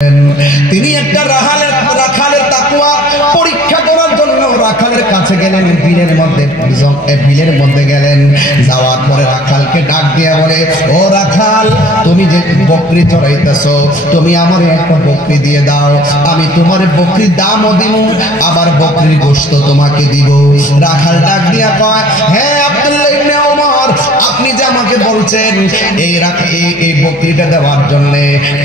তিনি একটা রাখালের তাকওয়া পরীক্ষা করার জন্য রাখালের কাছে গেলেন। বিলের মধ্যে গেলেন। যাওয়ার পরে রাখালকে ডাক দিয়ে বলে, ও রাখাল, তুমি যে বকরি চড়াইতেছো, তুমি আমার একটা বকরি দিয়ে দাও, আমি তোমার বকরির দামও দিব, আবার বকরির গোশত তোমাকে দিব। রাখাল ডাক দিয়া কয়, হ্যাঁ আব্দুল্লাহ ইবনে ওমর, আপনি যে আমাকে বলছেন এই বকরিটা দেওয়ার জন্য,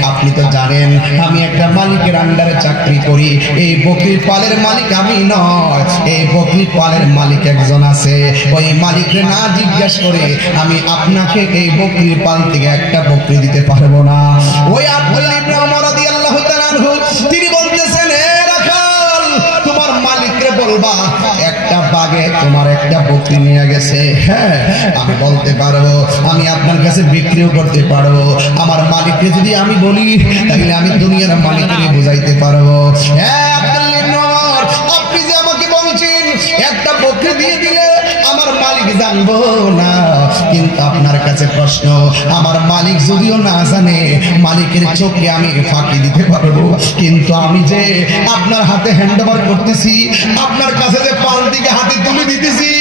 আপনি তো জানেন আমি একটা মালিকের আন্ডারে চাকরি করি। এই বকরির পালের মালিক আমি নয়, এই বকরির পালের মালিক একজন আছে। ওই মালিককে না জিজ্ঞাসা করে আমি আপনাকে এই বকরির পাল থেকে একটা বকরি দিতে পারবো না। ওই আব্দুল্লাহ ইবনে ওমর রাদিয়াল্লাহু তাআলা আনহু তিনি বলতেছেন, হে রাখাল, তোমার মালিককে বলবা একটা বাগে তোমার একটা বকরি নিয়ে গেছে। হ্যাঁ, আমি বলতে পারবো, আমি আপনার কাছে বিক্রিও করতে পারবো। আমার মালিককে যদি আমি বলি, তাহলে আমি দুনিয়ার মালিককে বুঝাইতে পারবো। হ্যাঁ আব্দুল্লাহ ইবনে ওমর, আপনি যে আমাকে বলছেন একটা বকরি দিয়ে দিলে আমার মালিক জানবো না, কিন্তু আপনার কাছে প্রশ্ন, আমার মালিক যদিও না জানে, মালিকের চোখে আমি ফাঁকি দিতে পারবো। কিন্তু আমি যে আপনার হাতে হ্যান্ড ওভার করতেছি, আপনার কাছে যে পাল দিকে হাতে তুলে দিতেছি,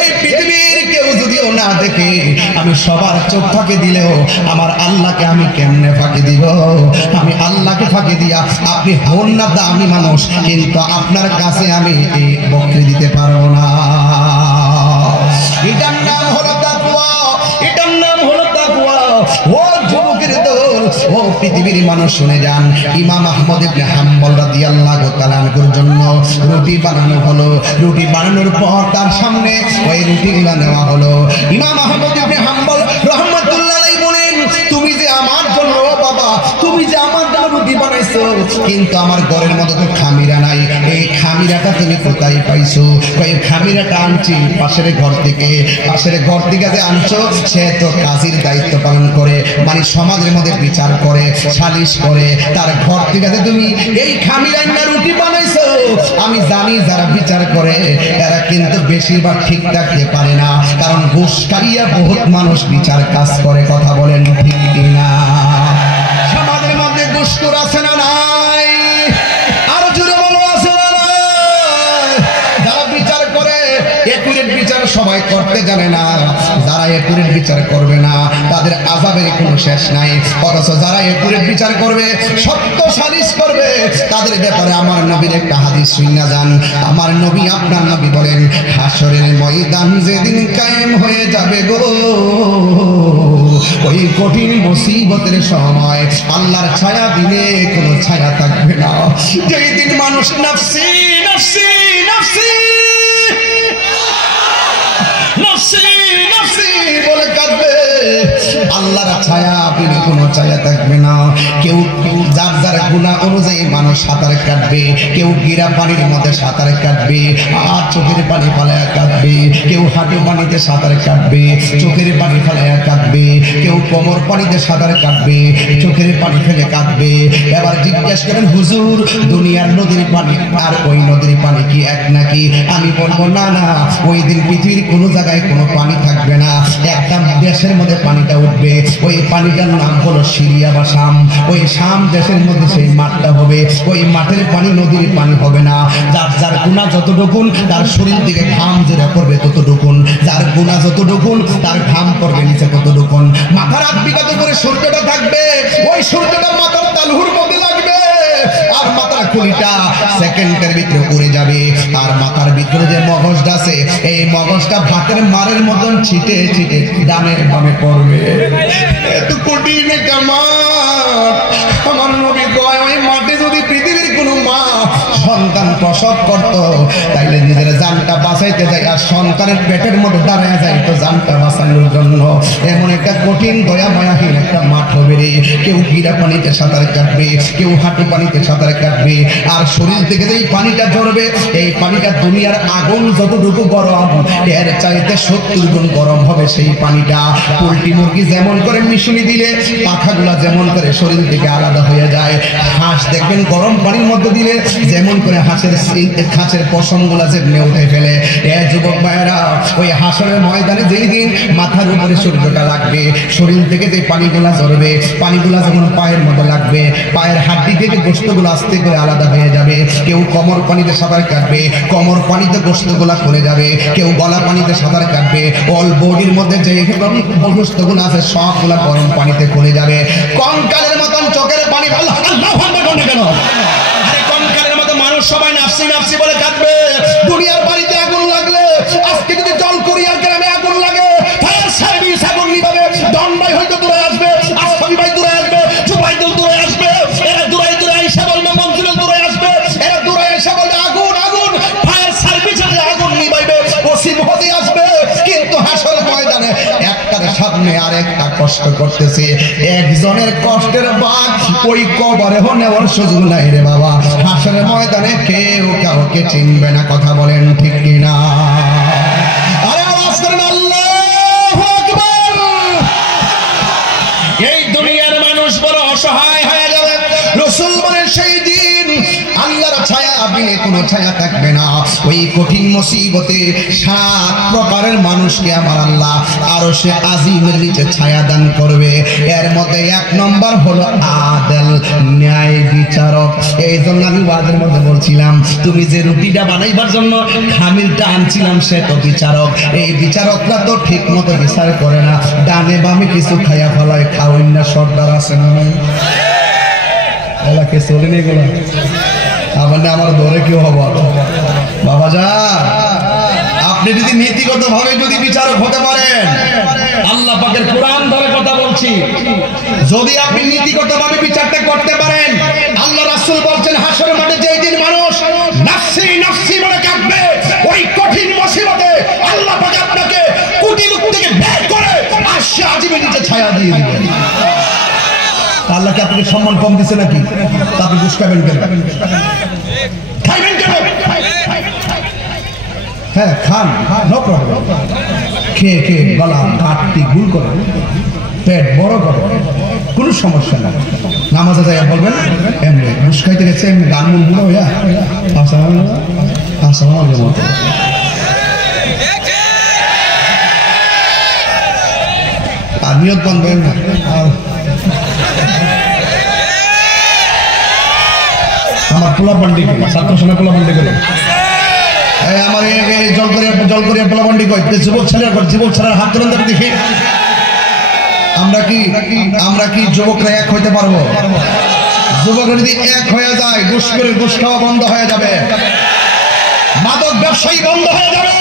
এই পৃথিবীর কেউ যদিও না দেখে, আমি সবার চোখ ফাঁকি দিলেও আমার আল্লাহকে আমি কেমনে ফাঁকি দিব? আমি আল্লাহকে ফাঁকি দিয়া, আপনি হন না দামি মানুষ, কিন্তু আপনার কাছে আমি এই বকরি দিতে পারবো না। এটার নাম হলো তাকওয়া, এটার নাম হলো তাকওয়া। ও যুবকের দল, ও পৃথিবীর মানুষ শুনে যান, ইমাম আহমদ ইবনে হাম্বল রাদিয়াল্লাহু তাআলা আনহুর জন্য রুটি বানানো হলো। রুটি বানানোর পর তার সামনে ওই রুটিগুলো নেওয়া হলো। ইমাম আহমদ ইবনে হাম্বল রাহমাতুল্লাহ আলাইহি বলেন, তুমি যে আমার জন্য, বাবা তুমি যে আমার জন্য রুটি বানাইছো, কিন্তু আমার ঘরের মধ্যে তো খামিরা নাই, এই খামিরাটা তুমি কোথায় পাইছো? ওই খামিরাটা আনছি পাশের ঘর থেকে। পাশের ঘর থেকে যে আনছো, সে তো কাজীর দায়িত্ব পালন করে, মানে সমাজের মধ্যে বিচার করে, সালিশ করে, তার ঘর থেকে তুমি এই খামিরা না রুটি বানাইছো। আমি জানি যারা বিচার করে এরা কিন্তু বেশিরভাগ ঠিক রাখতে পারে না, কারণ ঘুষ খাইয়া বহুত মানুষ বিচার কাজ করে। কথা বলেন ঠিক কিনা? সমাজের মধ্যে ঘুষখোর আছে না নাই? আরো জোরে বলো, আছে না নাই? যারা বিচার করে একুরেট বিচার সবাই করতে জানে না, যারা একুরেট বিচার করবে না তাদের আযাবের কোনো শেষ নাই। অথচ যারা একুরেট বিচার করবে, সত্য সালিশ করবে, তাদের ব্যাপারে আমার নবীর একটা হাদিস শুনে যান। আমার নবী, আপনার নবী বলেন, হাসরের ময়দান যেদিন কায়েম হয়ে যাবে গো, ওই কঠিন মুসিবতের সময় আল্লাহর ছায়া দিলে কোনো ছায়া থাকবে না। যেই দিন মানুষ নফসি নফসি নফসি নফসি নফসি বলে কাঁদবে, আল্লাহর ছায়া বিনে কোনো ছায়া থাকবে না। কেউ যার যার গুনাহ অনুযায়ী মানুষ সাঁতার কাটবে, কেউ গিরা পানির মধ্যে সাঁতার কাটবে আর চোখের পানি ফালায়া কাটবে, কেউ হাঁটু পানিতে সাঁতার কাটবে, চোখের পানি ফালায়া কাটবে, কেউ কোমর পানিতে সাঁতার কাটবে, চোখের পানি ফেলে কাটবে। এবার জিজ্ঞেস করেন, হুজুর দুনিয়ার নদীর পানি আর ওই নদীর পানি কি এক নাকি? আমি বলবো না না, ওই দিন পৃথিবীর কোনো জায়গায় কোনো পানি থাকবে না, একটা দেশের মধ্যে পানিটা উঠবে। ওই পানিটার নাম হলো সিরিয়া বা শাম। ওই শাম দেশের মধ্যে সেই মাঠটা হবে, ওই মাঠের পানি নদীর পানি হবে না। যার যার গুনাহ যতটুকুন, তার শরীর থেকে ঘাম যেটা করবে ততটুকুন, যার গুনাহ যতটুকুন তার ঘাম করবে নিচে ততটুকুন। মাথার হাত বিঘাত করে সূর্যটা থাকবে, ওই সূর্যটা মাথার তালুর মধ্যে লাগবে, আর মাথার খুলিটা সেকেন্ডের ভিতরে উড়ে যাবে। আর মাথার ভিতরে যে মগজটা আছে, এই মগজটা ভাতের মারের মতন ছিটে ছিটে ডানে বামে পড়বে। এত কঠিন একটা মাঠ। আমার নবী কয়, ওই মাঠে যদি পৃথিবীর কোনো মা সন্তান প্রসব করত, তাইলে নিজের জানটা বাঁচাইতে যায় আর সন্তানের পেটের মধ্যে দাঁড়ায় যায় তো জানটা বাঁচানোর জন্য। এমন একটা কঠিন দয়া মায়াহীন একটা মাঠ হবে রে। কেউ গিরা পানিতে সাঁতার কাটবে, কেউ হাঁটু পানিতে সাঁতার কাটবে, আর শরীর থেকে যে পানিটা ঝরবে, এই পানিটা দুনিয়ার আগুন যতটুকু গরম, এর চাইতে 70 গুণ গরম হবে সেই পানিটা। পোল্ট্রি মুরগি যেমন করে মিশনি দিলে পাখাগুলা যেমন করে শরীর থেকে আলাদা হয়ে যায়, হাঁস দেখবেন গরম পানির মধ্যে দিলে যেমন করে হাঁসের পশমগুলা যেমনি উঠে ফেলে। যুবক ভাইয়েরা, ওই হাসরের ময়দানে যেই দিন মাথার উপরে সূর্যটা লাগবে, শরীর থেকে যে পানিগুলা ঝরবে, পানিগুলা যখন পায়ের মধ্যে লাগবে, পায়ের হাড্ডি থেকে গোশতগুলো আস্তে করে আলাদা হয়ে যাবে। কেউ কোমর পানিতে সাঁতার কাটবে, কোমর পানিতে গোশতগুলা খুলে যাবে। কেউ গলা পানিতে সাঁতার কাটবে, অল বডির মধ্যে যে গোশতগুলো আছে সবগুলা গরম পানিতে খুলে যাবে। কঙ্কালের মতন চোখের পানি কেন? আরে কঙ্কালের মতো মানুষ সবাই নাফসি নাফসি বলে কাঁদবে। দুনিয়ার বাড়িতে আগুন লাগলে, আজকে যদি জল করিয়ার গ্রামে আগুন লাগে, ফায়ার সার্ভিস আগুন নিভাবে। দন্ডাই হয়তো দূরে আসবে, আসফাবি ভাই দূরে আসবে, জুবাইদুল দূরে আসবে, এরা দূরে দূরে আইসা বলবে, মঞ্জুরুল দূরে আসবে, এরা দূরে আইসা বলবে আগুন আগুন। ফায়ার সার্ভিসে যে আগুন নিভাইবে ওসিম হতে আসবে। কিন্তু হাসরের ময়দানে একটার সামনে আরেকটা কষ্ট করতেছে। একজনের কষ্টের ভাগ ওই কবরে নেওয়ার সুযোগ নাই রে বাবা। হাসরের ময়দানে কেউ কাউকে চিনবে না। কথা বলেন ঠিক কিনা? আরে আওয়াজ করেন আল্লাহু আকবার। এই দুনিয়ার মানুষ বড় অসহায় হয়ে যাবে। রাসূল বলেন সেই দিন আল্লাহর ছায়া বিনে কোনো ছায়া থাকবে না। ওই কঠিন মুসিবতে 7 প্রকারের মানুষকে আমার আল্লাহ আরশে আজিমের নিচে ছায়া দান করবে। এর মধ্যে 1 নম্বর হলো আদল, ন্যায় বিচারক। এই জন্য আমি ওয়াজের মধ্যে বলছিলাম, তুমি যে রুটিটা বানাইবার জন্য খামিরটা আনছিলাম সে তো বিচারক। এই বিচারকরা তো ঠিক মতো বিচার করে না, ডানে বামে কিছু খাইয়া ফেলায়। খাওয়াই না সর্দার আছে না নাই? এলাকে চলে নেই গোলা আবার না আমার দৌড়ে কেউ হবো বাবা যা। আপনি যদি নীতিগত ভাবে যদি বিচারক হতে পারেন, আল্লাহ পাকের কোরআন ধরে কথা বলছি, যদি আপনি নীতিগত ভাবে বিচারটা করতে পারেন, আল্লাহ রাসূল বলছেন হাসরের মাঠে যেই দিন মানুষ নাফসি নাফসি বলে কাঁদবে, ওই কঠিন মুসিবতে আল্লাহ পাক আপনাকে কোটি লোক থেকে বের করে আরশে আজিমের নিচে ছায়া দিয়ে দিবেন। আল্লাহকে আপনাকে সম্মান কম দিছে নাকি? আপনি ঘুষ খাবেন কেন? খাইবেন কেন? হ্যাঁ খান, নো প্রবলেম। খেয়ে খেয়ে গলা ঘাটতি গুল করে, পেট বড় করে, কোনো সমস্যা না। নামাজে যাই বলবেন এমনি ঘুষ খাইতে গেছে, এমনি গান মন গুলো হইয়া আর নিয়ত বন্ধ না। আমার পোলা পান্ডি ছাত্র সেনা পোলা পান্ডি গেল, আমার জলকরিয়া পোলা পান্ডি কই যুবক ছেলের হাত তুলেন দেখি। আমরা কি যুবকরা এক হইতে পারবো? যুবকরা যদি এক হয়ে যায়, ঘুষ খাওয়া বন্ধ হয়ে যাবে, মাদক ব্যবসায়ী বন্ধ হয়ে যাবে,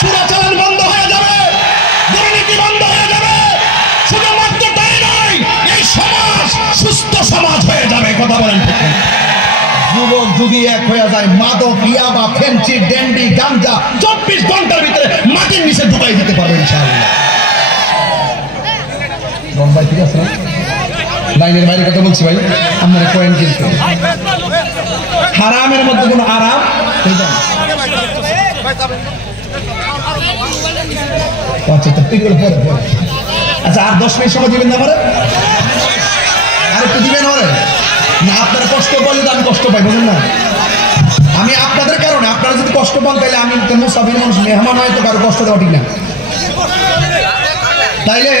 চোরাচালান বন্ধ হয়ে যাবে, দুর্নীতি বন্ধ হয়ে যাবে। শুধুমাত্র তাই নয়, এই সমাজ সুস্থ সমাজ হয়ে যাবে। কথা বলেন ঠিক? যুবক যদি এক হয়ে যায়, মাদক, ইয়াবা, ফেন্সি, ড্যান্ডি, গাঞ্জা 24 ঘন্টার ভিতরে মাটির নিচে ঢুকাই দিতে পারবে ইনশাআল্লাহ। ভাই ঠিক আছে, লাইনের বাইরে কথা বলছি ভাই, আপনারা কয়েন কিন্তু হারামের মধ্যে কোনো আরাম। আচ্ছা আর 10 মিনিট সময় দিবেন না আমারে? আর একটু দিবেন আমারে না? আপনারা কষ্ট পাইলে তো আমি কষ্ট পাই, বুঝলেন না? আমি আপনাদের কারণে, আপনারা যদি কষ্ট পান তাহলে আমি মুসাফির মানুষ, মেহমান হয় তো কারো কষ্ট দেওয়া ঠিক না। তাইলে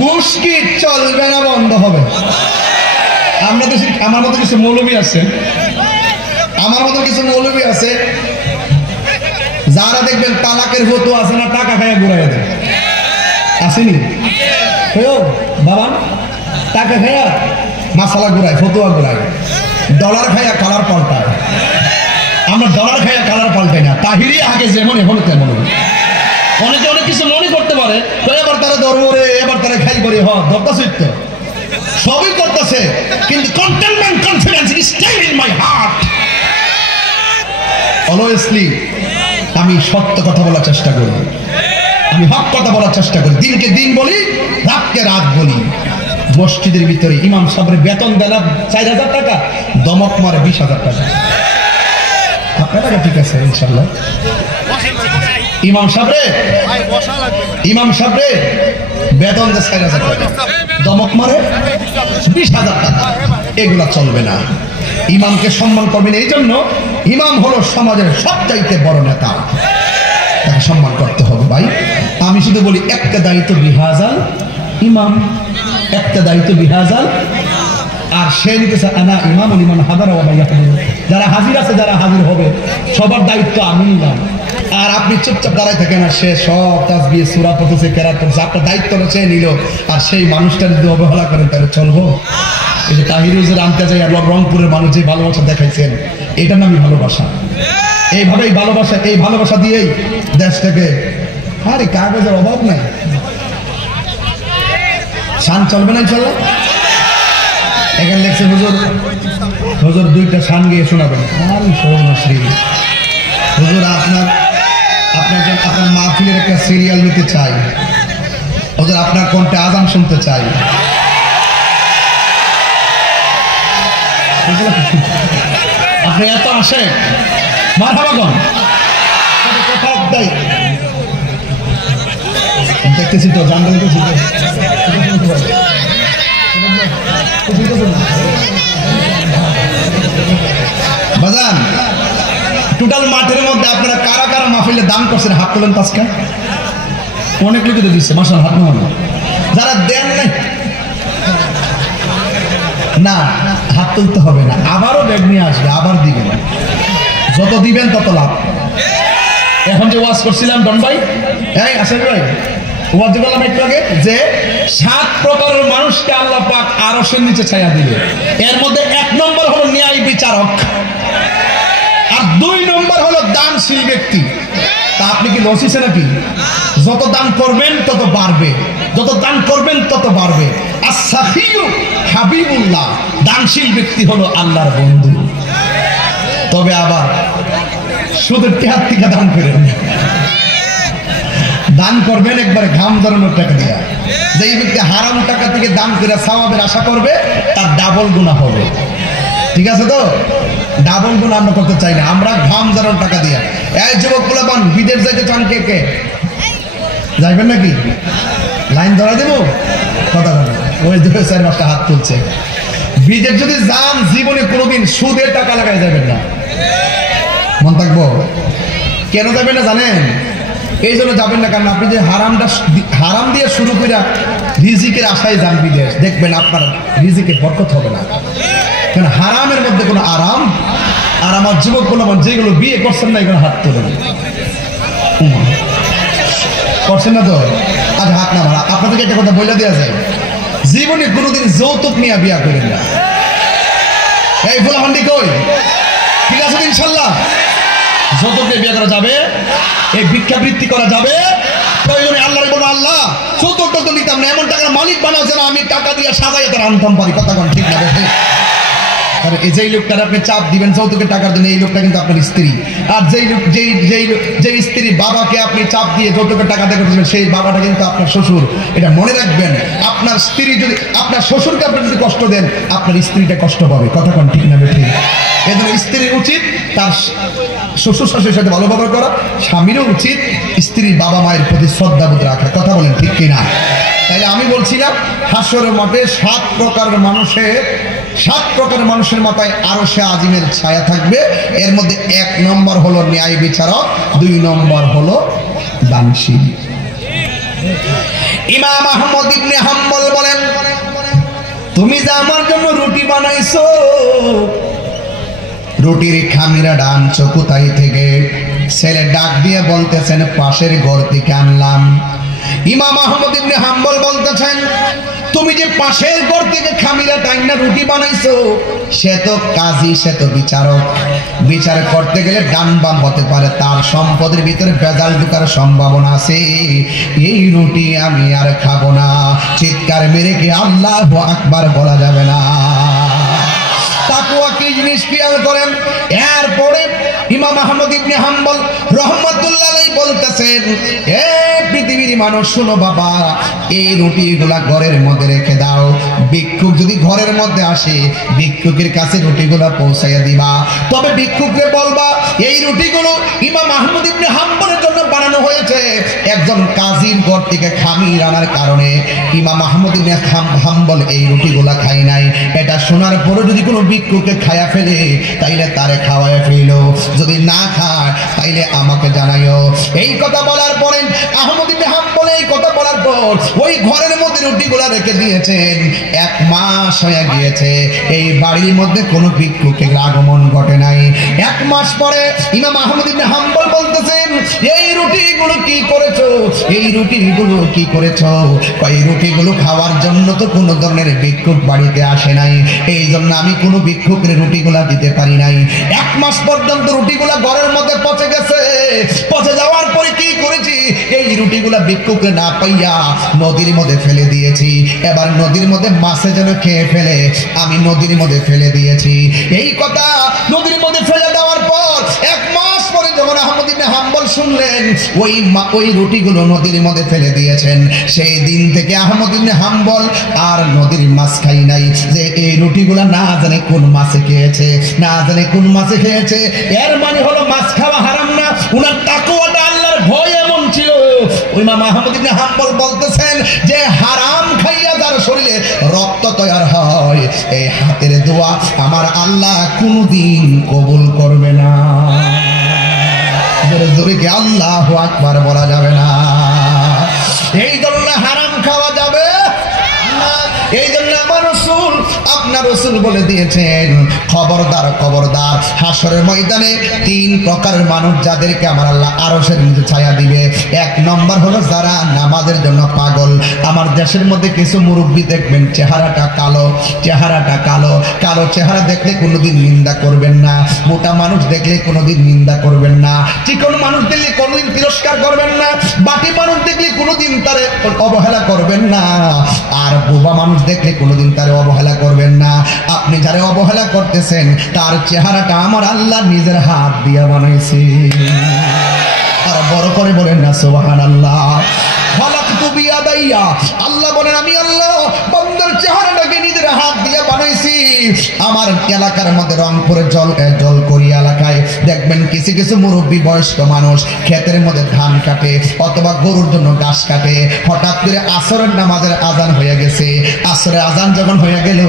ঘুষ কি চলবে না বন্ধ হবে? আমরা দেশে আমার মতো কিছু মৌলবী আছে, যারা দেখবেন তালাকের ফটো আছে না, টাকা খাইয়া ঘুরাইয়া দেয়। আসেনি বাবা? টাকা খাইয়া মাসালা ঘুরায়, ফতুয়া ঘুরায়, ডলার খাইয়া কালার পাল্টায়। আমরা ডলার খাইয়া কালার পাল্টাই না। তাহিরি আগে যেমন এখন তেমন। অনেকে অনেক কিছু মনে করতে পারে, এবার তারা ধরবরে, এবার তারা খাই করে ধরতেছে, সবই করতেছে, কিন্তু containment confidence is staying in my heart. অলওয়েজলি আমি সত্য কথা বলার চেষ্টা করি, আমি হক কথা বলার চেষ্টা করি, দিনকে দিন বলি, রাতকে রাত বলি। মসজিদের ভিতরে ইমাম সাহেবের বেতন দেন 4000 টাকা, দমক মারে 20,000 টাকা। আপনার টাকা ঠিক আছে ইনশাল্লাহ। ইমাম সাহেবরে বেতন যে ৬,০০০ টাকা, দমক মারে ২০,০০০ টাকা, এগুলা চলবে না। ইমামকে সম্মান করবেন, এই জন্য ইমাম হলো সমাজের সবচাইতে বড় নেতা, তাকে সম্মান করতে হবে। ভাই আমি শুধু বলি একটা দায়িত্ব বিহাজাল ইমাম, একটা দায়িত্ব বিহাজাল, আর সে নিতেছে আনা ইমাম ইমান হাজার, যারা হাজির আছে যারা হাজির হবে সবার দায়িত্ব আমি নিলাম, আর আপনি চুপচাপ দাঁড়ায় থাকেন আর সে সব তাসবিহ সূরা পড়তেছে, কেরাত করছে, আপনার দায়িত্ব সে নিল, আর সেই মানুষটা যদি অবহেলা করেন তাহলে চলবো? এই যে তাহির হুজুর আনতে যাই আর রংপুরের মানুষ যে ভালোবাসা দেখাইছেন, এটার নামই ভালোবাসা। এইভাবেই ভালোবাসা, এই ভালোবাসা দিয়েই দেশটাকে, আরে কাগজের অভাব নাই, শান চলবে না ইনশাল্লাহ। এখানে দেখছে হুজুর 2টা শান গিয়ে শোনাবেন, আর সৌনশ্রী হুজুর আপনার মাহফিলের একটা সিরিয়াল নিতে চাই হুজুর, আপনার কোনটা আজান শুনতে চাই। আপনি এত আসে মারহাবাগন দেখতেছি তো, জানতে দেখতেছি বাজান। টোটাল মাঠের মধ্যে আপনারা কারা কারা মাহফিলে দান করছেন হাত তোলেন পাঁচটা। অনেক লোকে তো দিচ্ছে মাশাআল্লাহ, হাত নামান। যারা দেন নাই না, হাত তুলতে হবে না, আবারও ব্যাগ নিয়ে আসবে, আবার দিবেন, যত দিবেন তত লাভ। এখন যে ওয়াজ করছিলাম ডন ভাই, হ্যাঁ আসেন ভাই, ওয়াজ করলাম একটু আগে যে 7 প্রকারের মানুষকে আল্লাহ পাক আরশের নিচে ছায়া দিবে। এর মধ্যে 1 নম্বর হলো ন্যায় বিচারক, আর 2 নম্বর হলো দানশীল ব্যক্তি। তা আপনি কি লসিছে নাকি? যত দান করবেন তত বাড়বে, যত দান করবেন তত বাড়বে। as-sakhiyu হাবিবুল্লাহ, দানশীল ব্যক্তি হলো আল্লাহর বন্ধু। তবে আবার শুধু টেহার থেকে দান করেন, দান করবেন একবারে ঘাম ধরানোর টাকা দিয়া। যেই ব্যক্তি হারাম টাকা থেকে দান করে সওয়াবের আশা করবে তার ডাবল গুনাহ হবে। ঠিক আছে তো? ডাবল গুনাহ আমরা করতে চাই না, আমরা ঘাম ধরানোর টাকা দিয়া। এই যুবক পোলাপান বিদেশ যাইতে চান কে কে? যাইবেন নাকি? লাইন ধরা দেব? কথা বলে ওই 2-4-5টা হাত তুলছে। বিদেশ যদি যান জীবনে কোনোদিন সুদের টাকা লাগাই যাবেন না, মন থাকবো। কেন যাবেন না জানেন? এই জন্য যাবেন না কারণ আপনি যে হারাম দিয়ে শুরু করে রিজিকের আশায় যান বিদেশ, দেখবেন আপনার রিজিকের বরকত হবে না, কারণ হারামের মধ্যে কোনো আরাম। আর আমার যুবক বললাম যেগুলো বিয়ে করছেন না এগুলো হাত তোলেন, করছেন না তো? আজ হাত না মারা। আপনাদেরকে একটা কথা বলে দেওয়া যায়, জীবনে কোনোদিন যৌতুক নিয়ে বিয়া করেন না। এই ফুলাহান্ডি কই? ঠিক আছে ইনশাল্লাহ? যৌতুক দিয়ে বিয়ে করা যাবে, এই ভিক্ষাবৃত্তি করা যাবে। প্রয়োজনে আল্লাহর বলবো আল্লাহ যৌতুক তো নিতাম না, এমন টাকার মালিক বানাচ্ছে না, আমি টাকা দিয়ে সাজাইয়া তার আনতাম পারি। কথা কোন ঠিক না? কারণ এই যেই লোকটার আপনি চাপ দিবেন যৌতুকের টাকার জন্য, এই লোকটা কিন্তু আপনার স্ত্রী। আর যেই স্ত্রী বাবাকে আপনি চাপ দিয়ে যৌতুকের টাকা দেখে দিবেন, সেই বাবাটা কিন্তু আপনার শ্বশুর। এটা মনে রাখবেন, আপনার স্ত্রী যদি, আপনার শ্বশুরকে আপনি যদি কষ্ট দেন, আপনার স্ত্রীটা কষ্ট পাবে। কথা কোন ঠিক না? ঠিক। এজন্য স্ত্রীর উচিত তার শ্বশুর শাশুড়ির সাথে ভালো ব্যবহার করা, স্বামীরও উচিত স্ত্রীর বাবা মায়ের প্রতি শ্রদ্ধাবোধ রাখা। কথা বলেন ঠিক কিনা? তাইলে আমি বলছিলাম হাসরের মাঠে 7 প্রকারের মানুষের মাথায় আরশে আজিমের ছায়া থাকবে। এর মধ্যে 1 নম্বর হলো ন্যায় বিচারক, 2 নম্বর হলো দানশীল। ইমাম আহমদ ইবনে হাম্বল বলেন, তুমি যে আমার জন্য রুটি বানাইছো, রুটির খামিরা আনছো কোথায় থেকে? ছেলে ডাক দিয়ে বলতেছেন পাশের ঘর থেকে আনলাম। ইমাম আহমদ ইবনে হাম্বল বলতেছেন, তুমি যে পাশের ঘর থেকে খামিরা টাইনা রুটি বানাইছো, সে তো কাজী, সে তো বিচারক। বিচার করতে গেলে ডান বাম হতে পারে, তার সম্পদের ভিতরে ভেজাল ঢোকার সম্ভাবনা আছে। এই রুটি আমি আর খাবো না। চিৎকার মেরে কি আল্লাহু আকবার বলা যাবে না? তাকওয়া কি জিনিস খেয়াল করেন। এরপরে ইমাম আহমদ ইবনে হাম্বল রহমাতুল্লাহ আলাইহি বলতেছেন, পৃথিবীর মানুষ শোনো বাবা, এই রুটিগুলা ঘরের মধ্যে রেখে দাও। ভিক্ষুক যদি ঘরের মধ্যে আসে, ভিক্ষুকের কাছে রুটিগুলা পৌঁছাইয়া দিবা। তবে ভিক্ষুককে বলবা এই রুটিগুলো ইমাম আহমদ ইবনে হাম্বলের জন্য বানানো হয়েছে। একজন কাজীর ঘর থেকে খামির আনার কারণে ইমাম আহমদ ইবনে হাম্বল এই রুটিগুলা খায় নাই। এটা শোনার পরে যদি কোনো ভিক্ষুকে খায়া ফেলে, তাইলে তারে খাওয়ায় ফেলো। যদি না খায় তাইলে আমাকে জানাইও। এই কথা বলার পরে আহমদ ইবনে হাম্বল এই কথা বলার পর ওই ঘরের মধ্যে রুটিগুলা রেখে দিয়েছেন। 1 মাস হয়ে গিয়েছে, এই বাড়ির মধ্যে কোনো ভিক্ষুকের আগমন ঘটে নাই। 1 মাস পরে ইমাম আহমদ ইবনে হাম্বল বলতেছেন, এই রুটিগুলো কি করেছো? এই রুটিগুলো কি করেছো? এই রুটিগুলো খাওয়ার জন্য তো কোনো ধরনের ভিক্ষুক বাড়িতে আসে নাই, এই জন্য আমি কোনো ভিক্ষুকের রুটিগুলা দিতে পারি নাই। 1 মাস পর্যন্ত রুটিগুলা ঘরের মধ্যে পচে গেছে। পচে যাওয়ার পরে কি করেছি, এই রুটিগুলা ভিক্ষুকরে না পাইয়া নদীর মধ্যে ফেলে দিয়েছি। এবার নদীর মধ্যে মাছে যেন খেয়ে ফেলে, আমি নদীর মধ্যে ফেলে দিয়েছি। এই কথা নদীর মধ্যে ফেলে দেওয়ার পর 1 মাস পরে যখন আহমদ ইবনে হাম্বল শুনলেন ওই রুটিগুলো নদীর মধ্যে ফেলে দিয়েছেন, সেই দিন থেকে আহমদ ইবনে হাম্বল আর নদীর মাছ খাই নাই। যে এই রুটিগুলো না জানে কোন মাছে খেয়েছে, না জানে কোন মাছে খেয়েছে। এর মানে হলো মাছ খাওয়া হারাম না, উনার তাকওয়াটা আল্লাহর ভয় এমন ছিল। ইমাম আহমদ ইবনে হাম্বল বলতেছেন যে হারাম খাইয়া যার শরীরে রক্ত তৈরি হয়, এই হাতের দোয়া আমার আল্লাহ কোনদিন কবুল করবে না। জোরে জোরে কি আল্লাহু আকবার বলা যাবে না? এই জন্য হারাম খাওয়া যাবে না। এই জন্য আমার রাসূল, আপনার রাসূল বলে দিয়েছেন, খবরদার খবরদার, হাসরের ময়দানে 3 প্রকারের মানুষ যাদেরকে আমার আল্লাহ আরশের নিচে ছায়া দিবে। 1 নম্বর হলো যারা নামাজের জন্য পাগল। আমার দেশের মধ্যে কিছু মুরব্বি দেখবেন চেহারাটা কালো, চেহারাটা কালো। কালো চেহারা দেখলে কোনোদিন নিন্দা করবেন না, মোটা মানুষ দেখলে কোনোদিন নিন্দা করবেন না, চিকন মানুষ দেখলে কোনোদিন তিরস্কার করবেন না, বাটি মানুষ দেখলে কোনোদিন তারে অবহেলা করবেন না, আর বোবা মানুষ দেখলে কোনোদিন তারে অবহেলা করবেন না। আপনি যারা অবহেলা করতেছেন তার চেহারাটা আমার আল্লাহ নিজের হাত দিয়ে বানাইছে। আর বড় করে বলেন না সুবহানাল্লাহ। আল্লাহ বলেন আমি আল্লাহ বান্দার চেহারাটাকে নিজের হাত দিয়ে বানাইছি। আমার এলাকার মধ্যে রংপুরের জলকরি এলাকায় দেখবেন কিছু কিছু মুরব্বী বয়স্ক মানুষ ক্ষেতের মধ্যে ধান কাটে অথবা গরুর জন্য ঘাস কাটে। হঠাৎ করে আসরের নামাজের আজান হয়ে গেছে। আসরের আজান যখন হয়ে গেল,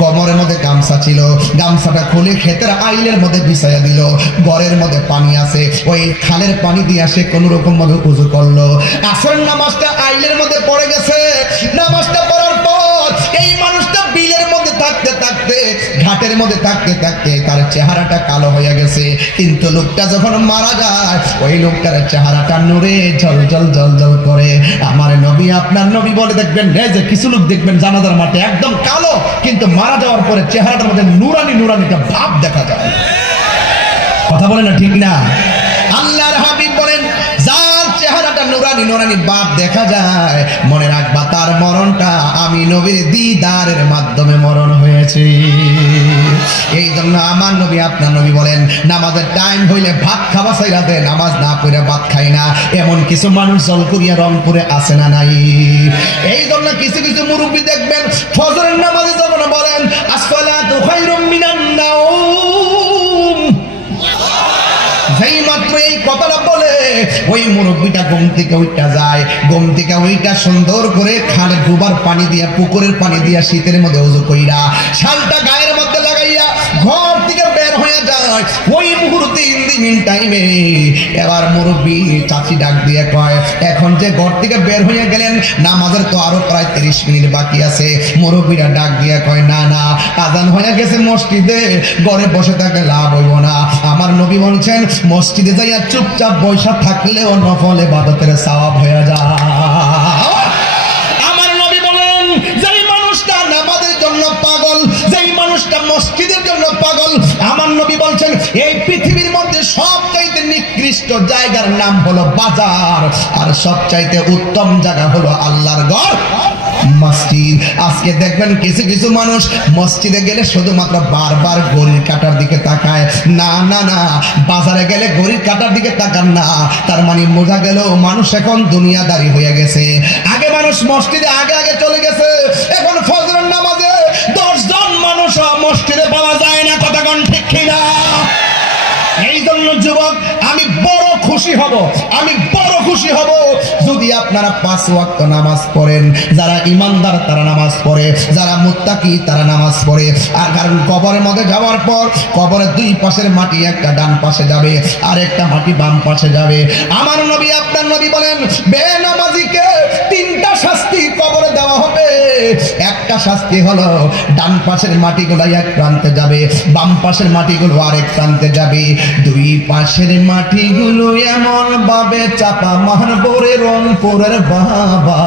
কোমরের মধ্যে গামছা ছিল, গামছাটা খুলে ক্ষেতের আইলের মধ্যে বিছাইয়া দিল। ঘরের মধ্যে পানি আছে, ওই খালের পানি দিয়ে সে কোন রকম ভাবে উযু করলো। আসরের নামাজটা আইলের মধ্যে পড়ে গেছে। নামাজটা পড়ার পর এই মানুষটা বিলের মধ্যে থাকতে থাকতে, ঘাটের মধ্যে থাকতে থাকতে তার চেহারাটা কালো হয়ে গেছে। কিন্তু লোকটা যখন মারা যায়, ওই লোকটার চেহারাটা নূরে ঝলঝল ঝলঝল করে। আমার নবী, আপনার নবী বলে দেখবেন যে কিছু লোক দেখবেন জানাজার মাঠে একদম কালো, কিন্তু মারা যাওয়ার পরে চেহারাটার মধ্যে নুরানি নুরানিটা ভাব দেখা যায়। কথা বলে না, ঠিক না? আল্লাহর হাবিব বলেন যার চেহারাটা নুরানি নুরানি ভাব দেখা যায়, মনে রাখবা তার মরণটা আমি নবীর দিদারের মাধ্যমে মরণ হয়েছে। এই জন্য আমার নবী, আপনার নবী বলেন নামাজের টাইম হইলে ভাত খাওয়া ছাইরা দেয়, নামাজ না পড়ে ভাত খায় না। এমন কিছু মানুষ জলকুরিয়া রংপুরে আছে না নাই? এই জন্য কিছু কিছু মুরব্বী দেখবেন ফজরের নামাজে যখন বলেন আসসালাতু খায়রুম মিনান নাওম, যেই মাত্র এই কথাটা বলে ওই মুরব্বীটা ঘুম থেকে উঠা যায়। ঘুম থেকে ওইটা সুন্দর করে খালে ডুবার পানি দিয়া, পুকুরের পানি দিয়া শীতের মধ্যে ওযু কইরা শালটা গায়ের মধ্যে লাগাইয়া ঘর থেকে বের হয়ে যায়। ওই মুহূর্তে ইন টাইমে এবার মুরব্বী চাচি ডাক দিয়ে কয়, এখন যে ঘর থেকে বের হয়ে গেলেন, নামাজের তো আরো প্রায় 30 মিনিট বাকি আছে। মুরব্বীরা ডাক দিয়ে কয়, না না, আজান হয়ে গেছে মসজিদে, ঘরে বসে থাকলে লাভ হইব না। আমার নবী বলছেন মসজিদে যাইয়া চুপচাপ বৈশা থাকলেও নফল ইবাদতের সওয়াব হয়ে যায়। আমার নবী বলেন যেই মানুষটা নামাজের জন্য পাগল, যেই মানুষটা মসজিদের জন্য পাগল, আমার নবী বলছেন এই পৃথিবীর মধ্যে সবচাইতে নিকৃষ্ট জায়গার নাম হলো বাজার, আর সবচাইতে উত্তম জায়গা হলো আল্লাহর ঘর মসজিদ। আজকে দেখবেন কিছু কিছু মানুষ মসজিদে গেলে শুধুমাত্র বারবার ঘড়ির কাঁটার দিকে তাকায়। না না না, বাজারে গেলে ঘড়ির কাঁটার দিকে তাকান না, তার মানে বোঝা গেল মানুষ এখন দুনিয়াদারি হয়ে গেছে। আগে মানুষ মসজিদে আগে আগে চলে গেছে, এখন ফজরের নামাজে 10 জন মানুষ মসজিদে পাওয়া যায় না। কথা কোন ঠিক কিনা? এই জন্য যুবক আমি বড় খুশি হব, আমি বড় খুশি হব যদি আপনারা 5 ওয়াক্ত নামাজ পড়েন। যারা ইমানদার তারা নামাজ পড়ে, যারা মুত্তাকি তারা নামাজ পড়ে। আর কারণ কবরের মধ্যে যাওয়ার পর কবরের 2 পাশের মাটি একটা ডান পাশে যাবে আর একটা মাটি বাম পাশে যাবে। আমার নবী আপনার নবী বলেন বেনামাজিকে 3টা শাস্তি কবরে দেওয়া হবে। একটা শাস্তি হলো ডান পাশের মাটিগুলো এক প্রান্তে যাবে, বাম পাশের মাটিগুলো আরেক প্রান্তে যাবে। 2 পাশের মাটিগুলো এমন ভাবে চাপা মারবো রে রংপুরের বাবা,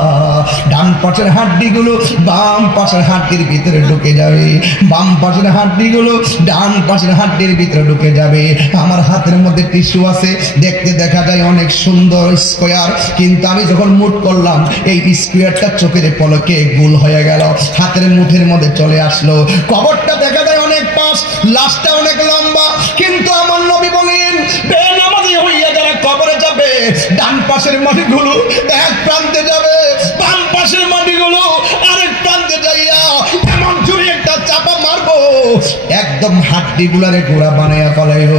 ডান পাশের হাড্ডিগুলো বাম পাশের হাড্ডির ভিতরে ঢুকে যাবে, বাম পাশের হাড্ডিগুলো ডান পাশের হাড্ডির ভিতরে ঢুকে যাবে। আমার হাতের মধ্যে টিস্যু আছে, দেখতে দেখা যায় অনেক সুন্দর স্কোয়ার, কিন্তু আমি যখন মুট করলাম এই স্কোয়ারটা চোখের পলকে গোল হয়ে গেল, হাতের মুঠের মধ্যে চলে আসলো। কবরটা দেখা যায় অনেক পাশ, লাশটা অনেক লম্বা, কিন্তু আমার নবী বলেন বেনামাজি হইয়া যারা কবরে যাবে ডান পাশের মাটিগুলো এক প্রান্তে যাবে, বাম পাশের মাটিগুলো আরেক প্রান্তে যাইয়া এমন জোরে একটা চাপা মারবো একদম হাড্ডিগুলারে গোড়া বানাইয়া ফেলাইব।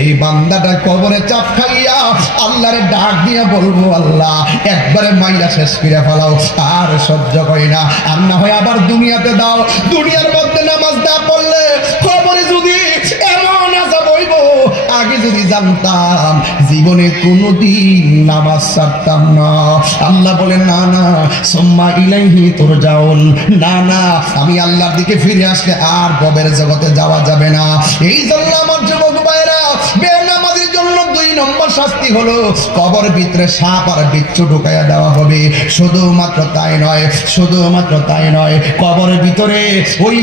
এই বান্দাটা কবরে চাপ খাইয়া আল্লাহরে ডাক দিয়া বলবো আল্লাহ একবারে মাইলা শেষ করে ফেলাও, আর সহ্য করি না, আর না হয় আবার দুনিয়াতে দাও। দুনিয়ার মধ্যে নামাজ না পড়লে কবরে যদি এমন আযাব হইব, আগে যদি জানতাম জীবনে কোনোদিন নামাজ ছাড়তাম না। আল্লাহ বলেন না না সুম্মা ইলাইহি তুরজাউন, না না আমি আল্লাহর দিকে ফিরে আসলে আর কবরের জগতে যাওয়া যাবে না। এই জন্য আমার যুবক ভাইরা বেনামাজির জন্য 2 নম্বর শাস্তি হলো কবর ভিতরে সাপ আর বিচ্ছু ঢুকাইয়া দেওয়া হবে। শুধুমাত্র তাই নয়, শুধুমাত্র তাই নয়, কবরের ভিতরে ওই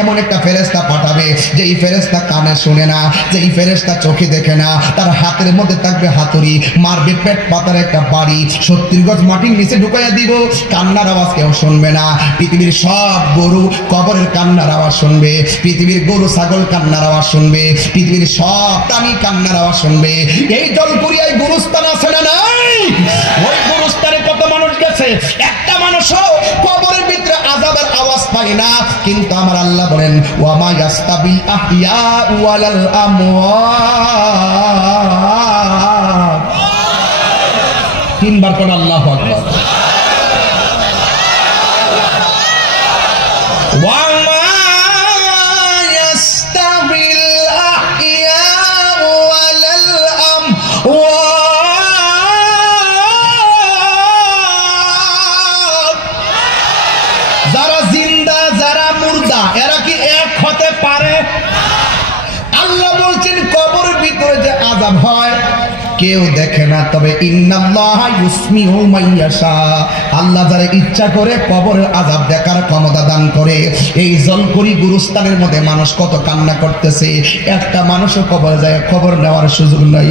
এমন একটা ফেরেশতা পাঠাবে যেই ফেরেশতা কানে শুনে না, যেই ফেরেশতা চোখে দেখে না, তার হাতের মধ্যে থাকবে হাতুড়ি, মারবে পেট পাতার একটা বাড়ি, 70 গজ মাটির নিচে ঢুকাইয়া দিব, কান্নার আওয়াজ কেউ শুনবে না। পৃথিবীর সব গরু কবরের কান্নার আওয়াজ শুনবে, পৃথিবীর গরু ছাগল কান্নার আওয়াজ শুনবে, পৃথিবীর সব প্রাণী কান্নার আওয়াজ শুনবে। এই জলপুরিয়ায় গুরুস্থান আছে না নাই? ওই গুরুস্থানে কত মানুষ গেছে, একটা মানুষও কবরের ভিতরে আযাবের আওয়াজ পায় না। কিন্তু আমার আল্লাহ বলেন ওয়া মা ইয়াস্তাবিল আহইয়া ওয়ালাল আমওয়াত। 3 বার কোন আল্লাহু আকবার। ওয়া মা ইয়াস্তাবিল আহইয়া ওয়ালাল আমওয়াত। যারা জিন্দা যারা মুর্দা এরা কি এক হতে পারে? আল্লাহ বলছেন কবরের ভিতরে যে আযাব হয় কেউ দেখে না, তবে ইন্নাল্লাহা ইউসমিউ মাইয়াশা, আল্লাহ যারা ইচ্ছা করে কবরের আযাব দেখার ক্ষমতা দান করে। এই জলকুরি গুরুস্থানের মধ্যে মানুষ কত কান্না করতেছে, একটা মানুষও কবরে যায় খবর নেওয়ার সুযোগ নাই।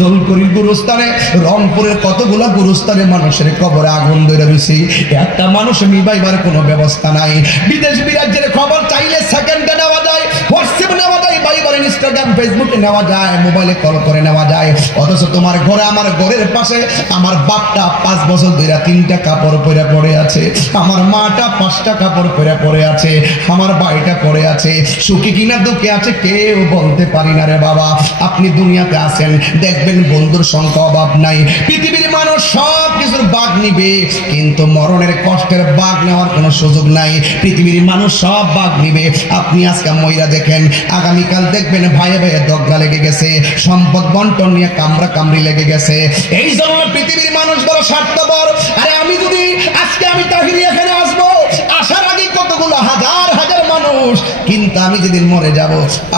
জলকুরি গুরুস্থানে রংপুরের কতগুলো গুরুস্থানে মানুষের কবরে আগুন ধরে রয়েছে, একটা মানুষ নিবাইবার কোনো ব্যবস্থা নাই। বিদেশ বিরাজ্যের খবর চাইলে সেকেন্ডে নেওয়া যায়, হোয়াটসঅ্যাপে নেওয়া যায়, ভাইবার ইনস্টাগ্রাম ফেসবুকে নেওয়া যায়, মোবাইলে কল করে নেওয়া যায়। অথচ তোমার ঘরে আমার ঘরের পাশে আমার বাপটা 5 বছর ধরে 3টা কাপড় পরে পড়ে আছে, আমার মাটা 5টা কাপড় পরে পড়ে আছে, আমার ভাইটা পড়ে আছে, সুখী কিনা দুঃখে আছে কেউ বলতে পারি না রে বাবা। আপনি দুনিয়াতে আছেন দেখবেন বন্ধুর সংখ্যা অভাব নাই, পৃথিবীর মানুষ সব কিছুর ভাগ নিবে, কিন্তু মরণের কষ্টের ভাগ নেওয়ার কোনো সুযোগ নাই। পৃথিবীর মানুষ সব ভাগ নিবে। আপনি আজকে মইরা দেখেন, আগামীকাল দেখবেন ভাইয়ে ভাইয়ে দগড়া লেগে গেছে, সম্পদ বন্টন নিয়ে কামড়া কামড়ি লেগে গেছে। এই জন্য পৃথিবীর মানুষ বড় স্বার্থপর। আরে আমি যদি আজকে আমি তাহিরি এখানে আসবো, আসার আগে কতগুলো হাজার হাজার মানুষ, কিন্তু আমি যেদিন মরে যাব